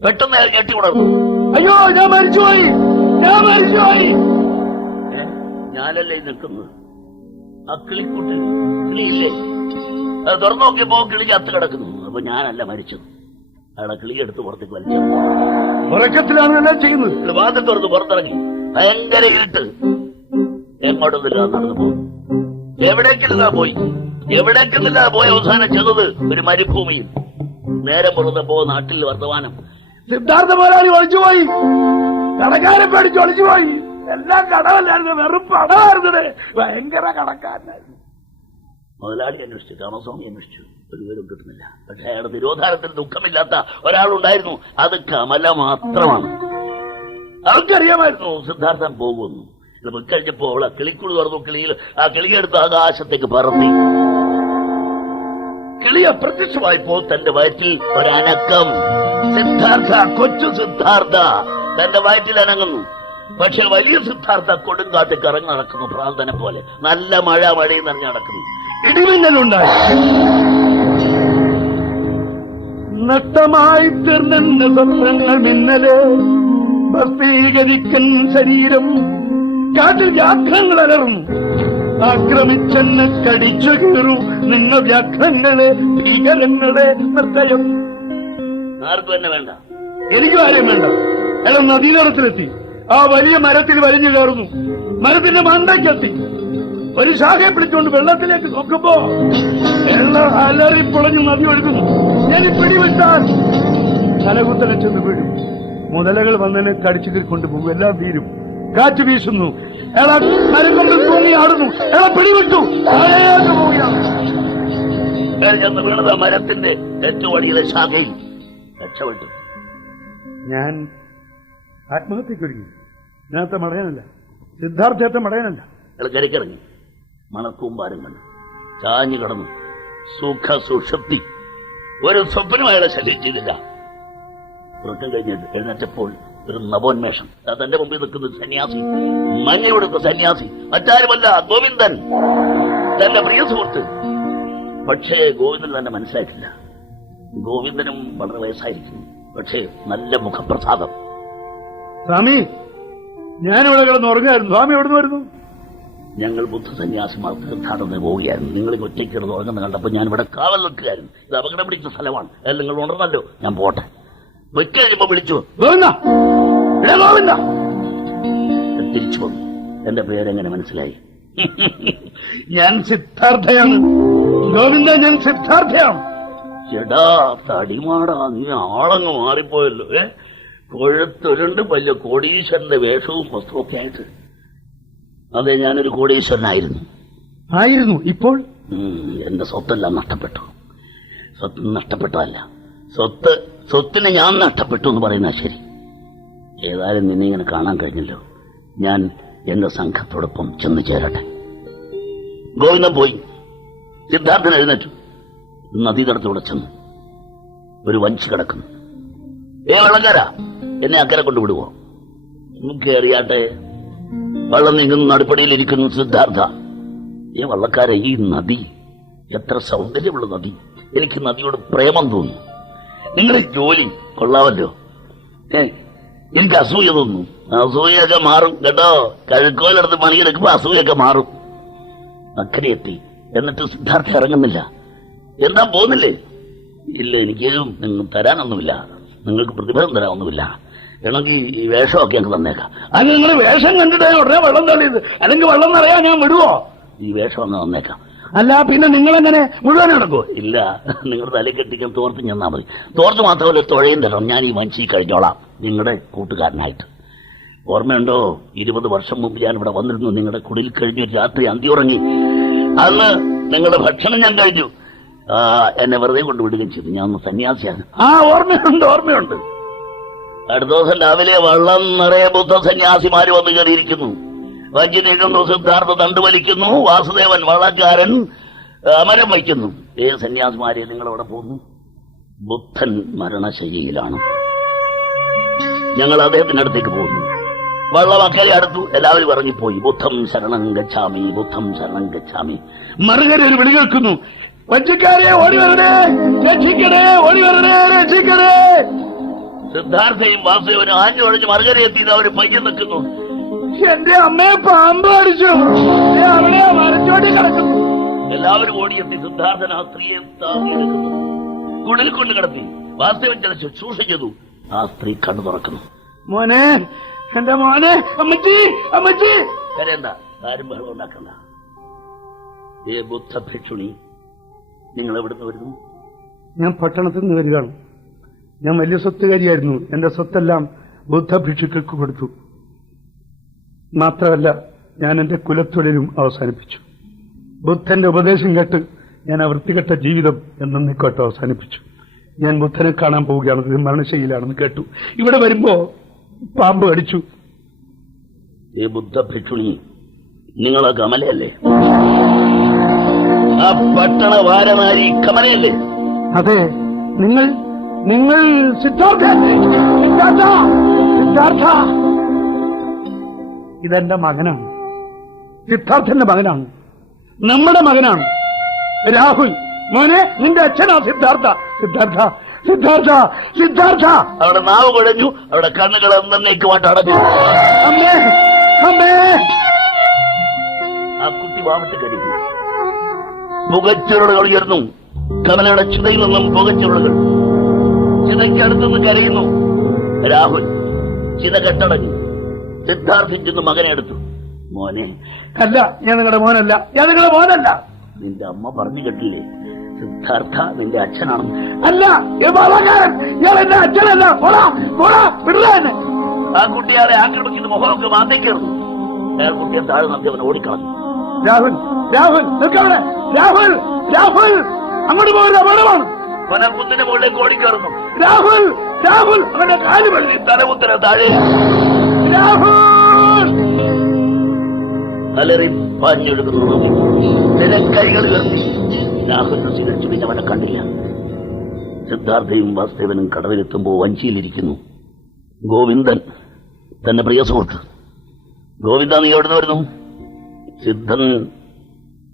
പെട്ടെന്ന് അയാൾ ഞെട്ടി ഉണർന്നു. അയ്യോ, ഞാൻ മരിച്ചുപോയി. ഞാനല്ലേ നിൽക്കുന്നത്. ആ കിളിക്കുട്ടിൽ കിളിയില്ലേ, അത് തുറന്നു നോക്കിയപ്പോ കിളി ചത്ത് കിടക്കുന്നു. അപ്പൊ ഞാനല്ല മരിച്ചത്. അയാളെ കിളി എടുത്ത് പുറത്തേക്ക് വലിച്ചു. ഉറക്കത്തിലാണ് എല്ലാം ചെയ്യുന്നത്. വാതിൽ തുറന്ന് പുറത്തിറങ്ങി. ഭയങ്കര ഇരുട്ട്. എങ്ങോട്ടൊന്നില്ല നടന്നു പോകും. എവിടേക്കില്ലാ പോയി അവസാനം ചെന്നത് ഒരു മരുഭൂമിയിൽ. നേരം പുറത്തപ്പോ നാട്ടിൽ വർത്തമാനം. സിദ്ധാർത്ഥ മുതലാളി ഒളിച്ചുപോയി. കടക്കാരെ പേടിച്ച് ഒളിച്ചുപോയി. എല്ലാം കടവല്ലായിരുന്നു, വെറും പടമായിരുന്നേ. ഭയങ്കര കടക്കാരനായിരുന്നു. മുതലാളി അന്വേഷിച്ചു, കാമസ്വാമി അന്വേഷിച്ചു. ഒരു പേരും കിട്ടുന്നില്ല. പക്ഷെ അയാളുടെ തിരോധാനത്തിൽ ദുഃഖമില്ലാത്ത ഒരാളുണ്ടായിരുന്നു. അത് കമല മാത്രമാണ്. അവർക്കറിയാമായിരുന്നു സിദ്ധാർത്ഥൻ പോകുന്നു. കഴിഞ്ഞപ്പോ അവളെ കിളിക്കുളി തുറന്നു. കിളിയിൽ ആ കിളിയെടുത്ത് ആകാശത്തേക്ക് പറത്തി. കിളി അപ്രത്യക്ഷമായപ്പോ തന്റെ വയറ്റിൽ ഒരനക്കം. സിദ്ധാർത്ഥ, കൊച്ചു സിദ്ധാർത്ഥ തന്റെ വയറ്റിൽ അനങ്ങുന്നു. പക്ഷെ വലിയ സിദ്ധാർത്ഥ കൊടുങ്കാട്ടിൽ കറങ്ങി നടക്കുന്നു, ഭ്രാന്തനെ പോലെ. നല്ല മഴയും നനഞ്ഞു നടക്കുന്നു. ഇടിമിന്നലുണ്ടായി. നഷ്ടമായി തീർന്ന സ്വപ്നങ്ങൾ മിന്നല് ഭസ്മീകരിക്കൻ ശരീരം. കാട്ടിൽ വ്യാഘ്രങ്ങൾ അലറും. ആക്രമിച്ചെന്ന് കടിച്ചു കീറും നിന്ന വ്യാഘ്രങ്ങളെ ഭീകരങ്ങളെ നിർദ്ദയം. ആർക്കും തന്നെ വേണ്ട, എനിക്കും ആരെയും വേണ്ട. അയാൾ നദീതടത്തിലെത്തി. ആ വലിയ മരത്തിൽ വലിഞ്ഞു കയറുന്നു. മരത്തിന്റെ മണ്ടയ്ക്കെത്തി. ഒരു ശാഖയെ പിടിച്ചുകൊണ്ട് വെള്ളത്തിലേക്ക് നോക്കുമ്പോ വെള്ളം അലറി പൊളഞ്ഞു നദി ഒഴുകുന്നു. ഞാൻ പിടിവിട്ടാൽ തലകുത്തനെ ചെന്ന് വീഴും. മുതലകൾ വന്നതിനെ കടിച്ചു കീറിക്കൊണ്ടുപോകും. എല്ലാം തീരും. കാറ്റ് വീശുന്നു. അയാൾ മരം കൊണ്ട് തൂങ്ങി ആടുന്നു. അയാളെ പിടിവിട്ടു. വീണത് മരത്തിന്റെ ഏറ്റവും അടിയിലെ ശാഖയിൽ രക്ഷപ്പെട്ടു. ഞാൻ ആത്മഹത്യക്കൊരുങ്ങി. ഇതിനകത്ത് മടയാനല്ല, സിദ്ധാർത്ഥത്തെ മടയാനല്ല. അയാൾ കരക്കിറങ്ങി. മണക്കൂമ്പാരം കണ്ടു. ചാഞ്ഞു കിടന്നു. സുഷുപ്തി. ഒരു സ്വപ്നം അയാളെ ശല്യം ചെയ്തില്ല. ഉറക്കം കഴിഞ്ഞിട്ട് എഴുന്നേറ്റപ്പോൾ ഒരു നവോന്മേഷം. തന്റെ മുമ്പിൽ നിൽക്കുന്ന സന്യാസി, മഞ്ഞയെടുത്ത സന്യാസി, മറ്റാരുമല്ല, ഗോവിന്ദൻ, തന്റെ പ്രിയ സുഹൃത്ത്. പക്ഷേ ഗോവിന്ദൻ തന്നെ മനസ്സിലായിട്ടില്ല. ഗോവിന്ദനും വളരെ വയസ്സായിരിക്കുന്നു, പക്ഷേ നല്ല മുഖപ്രസാദം. സ്വാമി, ഞാനിവിടെ കിടന്ന് ഉറങ്ങായിരുന്നു. സ്വാമി എവിടെ നിന്ന് വരുന്നു? ഞങ്ങൾ ബുദ്ധ സന്യാസിമാർ തീർത്ഥാടനത്തിന് പോവുകയായിരുന്നു. നിങ്ങൾ ഒറ്റയ്ക്ക് കിടന്ന് ഉറങ്ങുന്ന കണ്ടപ്പോൾ ഞാൻ ഇവിടെ കാവൽ നിൽക്കുകയായിരുന്നു. ഇത് അപകടം പിടിച്ച സ്ഥലമാണ്. അല്ല, നിങ്ങൾ ഉണർന്നല്ലോ, ഞാൻ പോട്ടെ. വെക്കഴിയുമ്പോ വിളിച്ചു, ഗോവിന്ദ. തിരിച്ചു വന്നു. എന്റെ പേരെങ്ങനെ മനസ്സിലായി? ഞാൻ സിദ്ധാർത്ഥയാണ്. ഗോവിന്ദ, ഞാൻ സിദ്ധാർത്ഥയാണ്. ചേടാ തടിമാടാ, നീ ആളങ്ങ് മാറിപ്പോയല്ലോ. കൊഴുത്തൊരുണ്ട് വലിയ കോടീശ്വരന്റെ വേഷവും വസ്ത്രമൊക്കെ ആയിട്ട്. അതെ, ഞാനൊരു കോടീശ്വരനായിരുന്നു. ഇപ്പോൾ എന്റെ സ്വത്തെല്ലാം നഷ്ടപ്പെട്ടു. സ്വത്ത് നഷ്ടപ്പെട്ടതല്ല, സ്വത്തിന് ഞാൻ നഷ്ടപ്പെട്ടു എന്ന് പറയുന്ന ശരി. ഏതായാലും നിന്നെ ഇങ്ങനെ കാണാൻ കഴിഞ്ഞല്ലോ. ഞാൻ എന്റെ സംഘത്തോടൊപ്പം ചെന്ന് ചേരട്ടെ. ഗോവിന്ദൻ പോയി. സിദ്ധാർത്ഥൻ എഴുന്നേറ്റു. നദീതടത്തൂടെ ചെന്നു. ഒരു വഞ്ചി കിടക്കുന്നു. വെള്ളക്കാരാ, എന്നെ അക്കരെ കൊണ്ടുവിടുവോ? നമുക്ക് അറിയാട്ടെ. വെള്ളം നീങ്ങുന്ന നടുപ്പടിയിലിരിക്കുന്നു സിദ്ധാർത്ഥ. വള്ളക്കാരെ, ഈ നദി എത്ര സൗന്ദര്യമുള്ള നദി. എനിക്ക് നദിയോട് പ്രേമം തോന്നുന്നു. നിങ്ങളുടെ ജോലി കൊള്ളാമല്ലോ. എനിക്ക് അസൂയ തോന്നുന്നു. അസൂയൊക്കെ മാറും കേട്ടോ. കഴുക്കോലെടുത്ത് പണിയെടുക്കുമ്പോ അസൂയൊക്കെ മാറും. അക്കരെ എത്തി. എന്നിട്ട് സിദ്ധാർത്ഥ ഇറങ്ങുന്നില്ല. എന്താ പോകുന്നില്ലേ? ഇല്ല, എനിക്ക് തരാനൊന്നുമില്ല. നിങ്ങൾക്ക് പ്രതിഫലം തരാനൊന്നുമില്ല. വേണമെങ്കിൽ ഈ വേഷമൊക്കെ ഞങ്ങൾക്ക് തന്നേക്കാം. അത് നിങ്ങൾ വേഷം കണ്ടിട്ട് ഉടനെ വെള്ളം തള്ളിയത്, അല്ലെങ്കിൽ വെള്ളം നിറയാൻ ഞാൻ വിടുവോ? ഈ വേഷം അങ്ങ് തന്നേക്കാം. അല്ല, പിന്നെ നിങ്ങളെങ്ങനെ മുഴുവൻ നടക്കുമോ? ഇല്ല, നിങ്ങൾ തലക്കെട്ടിക്കാൻ തോർത്ത് ചെന്നാൽ മതി. തോർത്ത് മാത്രമല്ല, തുഴയും തരണം. ഞാൻ ഈ വഞ്ചി കഴിഞ്ഞോളാം, നിങ്ങളുടെ കൂട്ടുകാരനായിട്ട്. ഓർമ്മയുണ്ടോ, 20 വർഷം മുമ്പ് ഞാൻ ഇവിടെ വന്നിരുന്നു. നിങ്ങളുടെ കുടിൽ കഴിഞ്ഞു രാത്രി അന്തി ഉറങ്ങി. അന്ന് നിങ്ങളുടെ ഭക്ഷണം ഞാൻ കഴിഞ്ഞു. എന്നെ വെറുതെ കൊണ്ടുവിടുകയും ചെയ്തു. ഞാൻ ഒന്ന് സന്യാസിയാണ്. ഓർമ്മയുണ്ട്. അടുത്ത ദിവസം രാവിലെ വള്ളം നിറയെ ബുദ്ധ സന്യാസിമാര് വന്നു കയറിയിരിക്കുന്നു. വഞ്ചി നീട്ടുന്നു. സിദ്ധാർത്ഥ തണ്ട് വലിക്കുന്നു. വാസുദേവൻ വള്ളക്കാരൻ അമരം വയ്ക്കുന്നു. സന്യാസിമാരെ, നിങ്ങൾ അവിടെ പോകുന്നു? ബുദ്ധൻ മരണശൈലിയിലാണ്. ഞങ്ങൾ അദ്ദേഹത്തിന്റെ അടുത്തേക്ക് പോകുന്നു. വള്ളം അക്കരെ അടുത്തു. എല്ലാവരും ഇറങ്ങിപ്പോയി. ബുദ്ധം ശരണം ഗച്ഛാമി, ബുദ്ധം ശരണം ഗച്ഛാമി. മറുകര ഒരു വിളി കേൾക്കുന്നു. വഞ്ചിക്കാരെ ഓടി വരണേ, രക്ഷിക്കണേ, ഓടി വരണേ, രക്ഷിക്കണേ. സിദ്ധാർത്ഥയും വാസുദേവനും ആഞ്ഞുഴഞ്ഞ് മറുകര എത്തിയത് അവർ പയ്യെ നിൽക്കുന്നു. എന്റെ അമ്മയെ പാമ്പ് അടിച്ചു. അവിടെ മരച്ചോടി കിടക്കുന്നു. എല്ലാവരും ഓടിയെത്തി. സിദ്ധാർത്ഥൻ ആ സ്ത്രീയെ താങ്ങിയെടുക്കുന്നു. കുടിൽ കൊണ്ട് കിടത്തി. വാസുദേവൻ ചില ശുശ്രൂഷ ചെയ്തു. ആ സ്ത്രീ കണ്ണു തുറക്കുന്നു. മോനെ, എന്റെ മോനെ, അമ്മച്ചി, അമ്മച്ചി. കരയണ്ട, ആരും ബഹളം ഉണ്ടാക്കണ്ട. ബുദ്ധ ഭിക്ഷുണി, നിങ്ങൾ എവിടുന്ന് വരുന്നു? ഞാൻ പട്ടണത്തിൽ നിന്ന് വരികയാണ്. ഞാൻ വലിയ സ്വത്തുകാരിയായിരുന്നു. എന്റെ സ്വത്തെല്ലാം ബുദ്ധ ഭിക്ഷുക്കൾക്ക് കൊടുത്തു. മാത്രമല്ല, ഞാൻ എന്റെ കുലത്തൊഴിലും അവസാനിപ്പിച്ചു. ബുദ്ധന്റെ ഉപദേശം കേട്ട് ഞാൻ ആ വൃത്തികെട്ട ജീവിതം എന്നേക്കോട്ട് അവസാനിപ്പിച്ചു. ഞാൻ ബുദ്ധനെ കാണാൻ പോവുകയാണ്. മരണശൈലിയിലാണെന്ന് കേട്ടു. ഇവിടെ വരുമ്പോ പാമ്പ് കടിച്ചു. ഈ ബുദ്ധഭിക്ഷുണി നിങ്ങളെ കമലയല്ലേ? ആ പട്ടണ വാരനാരി കമലയല്ലേ? അതെ, നിങ്ങൾ സിദ്ധാർത്ഥ. ഇതെന്റെ മകനാണ്, സിദ്ധാർത്ഥന്റെ മകനാണ്, നമ്മുടെ മകനാണ് രാഹുൽ. മോനെ, നിന്റെ അച്ഛനാ സിദ്ധാർത്ഥ. സിദ്ധാർത്ഥ സിദ്ധാർത്ഥ സിദ്ധാർത്ഥ. അവിടെ നാവ് കുഴഞ്ഞു, അവിടെ കണ്ണുകൾ എന്നേക്കുമായിട്ട് അടഞ്ഞു. അമ്മേ അമ്മേ. ആ കുട്ടി വാമിട്ട് കരുതി. പുകച്ചുരുളുകൾ ഉയർന്നു. കമലയുടെ ചിതയിൽ നിന്നും പുകച്ചുരുളുകൾ. ചിതയ്ക്കടുത്തുനിന്ന് കരയുന്നു. രാഹുൽ ചിത കെട്ടടങ്ങി. സിദ്ധാർത്ഥിച്ചെന്ന് മകനെ എടുത്തു. മോനെ. അല്ല, ഞാൻ നിങ്ങളുടെ മോനല്ല, ഞാൻ നിങ്ങളുടെ മോനല്ല. നിന്റെ അമ്മ പറഞ്ഞു കേട്ടില്ലേ, സിദ്ധാർത്ഥ നിന്റെ അച്ഛനാണ്. അല്ല, ഞാൻ എന്റെ അച്ഛനല്ല. വിടുന്നെ. ആ കുട്ടിയാളെ ആക്രമിക്കുന്ന മുഖമൊക്കെ മാന്തേക്കറുന്നു. അയാൾ കുട്ടിയെ താഴെ നടത്തി അവൻ ഓടിക്കളഞ്ഞു. രാഹുൽ രാഹുൽ നിൽക്കവിടെ. രാഹുൽ രാഹുൽ അങ്ങോട്ട് പോകുന്ന അപകടമാണ്. അവനെ കുന്നിന്റെ മുകളിലേക്ക് ഓടിക്കയറുന്നു. രാഹുൽ രാഹുൽ അവന്റെ കാല് വെള്ളി. തലകുത്തര താഴെ രാഹുൽ അലറി പാഞ്ഞൊഴുകുന്നു. കൈകൾ ഉയർത്തി. രാഹുലിനെ സ്വീകരിച്ചു. പിന്നെ അവനെ കണ്ടില്ല. സിദ്ധാർത്ഥയും വാസുദേവനും കടവിലെത്തുമ്പോൾ വഞ്ചിയിലിരിക്കുന്നു ഗോവിന്ദൻ, തന്റെ പ്രിയ സുഹൃത്ത്. ഗോവിന്ദ, നീ എവിടുന്ന് വരുന്നു?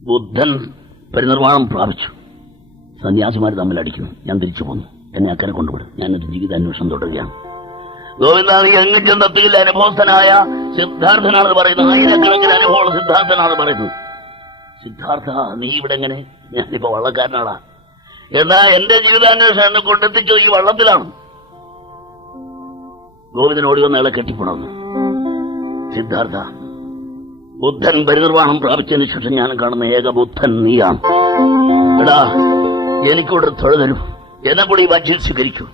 ബുദ്ധൻ പരിനിർവാണം പ്രാപിച്ചു. സന്യാസിമാർ തമ്മിൽ അടിക്കുന്നു. ഞാൻ തിരിച്ചു പോന്നു. എന്നെ അക്കരെ കൊണ്ടുവിടും. ഞാനൊരു ജീവിതാന്വേഷണം തുടരുകയാണ്. ഗോവിന്ദ, നീ എങ്ങും ചെന്നെത്തിയിൽ അനുഭവസ്ഥനായ സിദ്ധാർത്ഥനാണ് പറയുന്നത്. ആയിരക്കണക്കിന് അനുഭവമുള്ള സിദ്ധാർത്ഥനാണ് പറയുന്നത്. സിദ്ധാർത്ഥ, നീ ഇവിടെ എങ്ങനെ? ഞാനിപ്പോ വള്ളക്കാരനാളാ. എന്നാ എന്റെ ജീവിതാന്വേഷണം കൊണ്ടെത്തിച്ചത് ഈ വള്ളത്തിലാണ്. ഗോവിന്ദൻ ഓടി വന്ന് അയാളെ കെട്ടിപ്പുണർന്നു. സിദ്ധാർത്ഥ, ബുദ്ധൻ പരിനിർവാണം പ്രാപിച്ചതിന് ശേഷം ഞാൻ കാണുന്ന ഏക ബുദ്ധൻ നീയാണ്. എടാ, എനിക്കൂടെ തുഴ തരൂ. എന്നെ കൂടി ഈ വഞ്ചിയിൽ സ്വീകരിക്കൂ.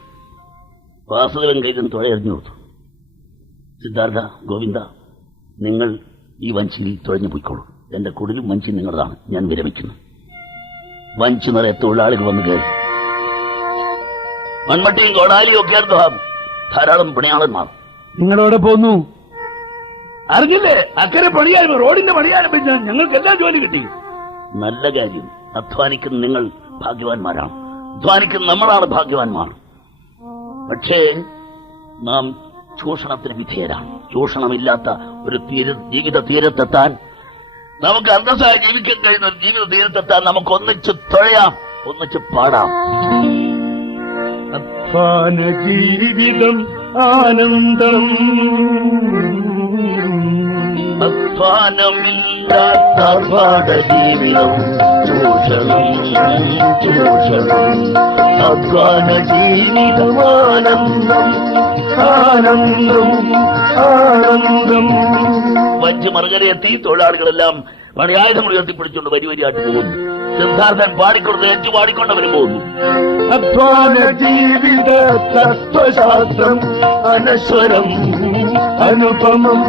വാസുദേവൻ കൈതൻ തുഴയെറിഞ്ഞു കൊടുത്തു. സിദ്ധാർത്ഥ, ഗോവിന്ദ, നിങ്ങൾ ഈ വഞ്ചിയിൽ തുഴഞ്ഞു പോയിക്കോളൂ. എന്റെ കുടിലും വഞ്ചി നിങ്ങളതാണ്. ഞാൻ വിരമിക്കുന്നു. വഞ്ചി നിറയെ തൊഴിലാളികൾ വന്നു കയറി. മൺമട്ടിയും കോടാലിയും ഒക്കെ ആയിരുന്നു ധാരാളം പണിയാളന്മാർ. നിങ്ങളവിടെ പോന്നു അറിഞ്ഞില്ലേ? അക്കരെ പണിയാലും റോഡിന്റെ പണിയാലും ഞങ്ങൾക്ക് എല്ലാ ജോലി കിട്ടി. നല്ല കാര്യം. അധ്വാനിക്കുന്ന നിങ്ങൾ ഭാഗ്യവാന്മാരാണ്. അധ്വാനിക്കുന്ന നമ്മളാണ് ഭാഗ്യവാന്മാർ. പക്ഷേ നാം ചൂഷണത്തിന് വിധേയരാണ്. ചൂഷണമില്ലാത്ത ഒരു ജീവിത തീരത്തെത്താൻ, നമുക്ക് അന്തസ്സായി ജീവിക്കാൻ കഴിയുന്ന ഒരു ജീവിത തീരത്തെത്താൻ നമുക്ക് ഒന്നിച്ച് തുഴയാം, ഒന്നിച്ച് പാടാം. അധ്വാന ജീവിതം ആനന്ദം, അധ്വാനമില്ലാത്ത ജീവിതം ചൂഷണം, ചൂഷണം. അധ്വാന ജീവിതമാനന്ദം, ആനന്ദം, ആനന്ദം. വഞ്ചി മറുകരയെത്തി തൊഴിലാളികളെല്ലാം പണിയായുധം ഉയർത്തിപ്പിടിച്ചുകൊണ്ട് വരി വരിയായിട്ട് പോകുന്നു. സിദ്ധാർത്ഥൻ പാടിക്കൊടുത്ത് ഏറ്റു പാടിക്കൊണ്ടവരും പോകുന്നു. അധ്വാന ജീവിത തത്വശാസ്ത്രം അനശ്വരം അനുപമം,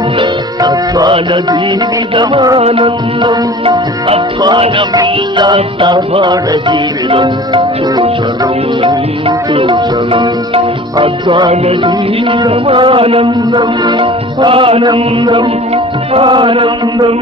അധ്വാന ജീവിതമാനന്ദം, അധ്വാനമില്ലാത്ത പാടജീവിതം ചൂഷണം, ചൂഷണം. അധ്വാന ജീവിതമാനന്ദം, ആനന്ദം, ആനന്ദം.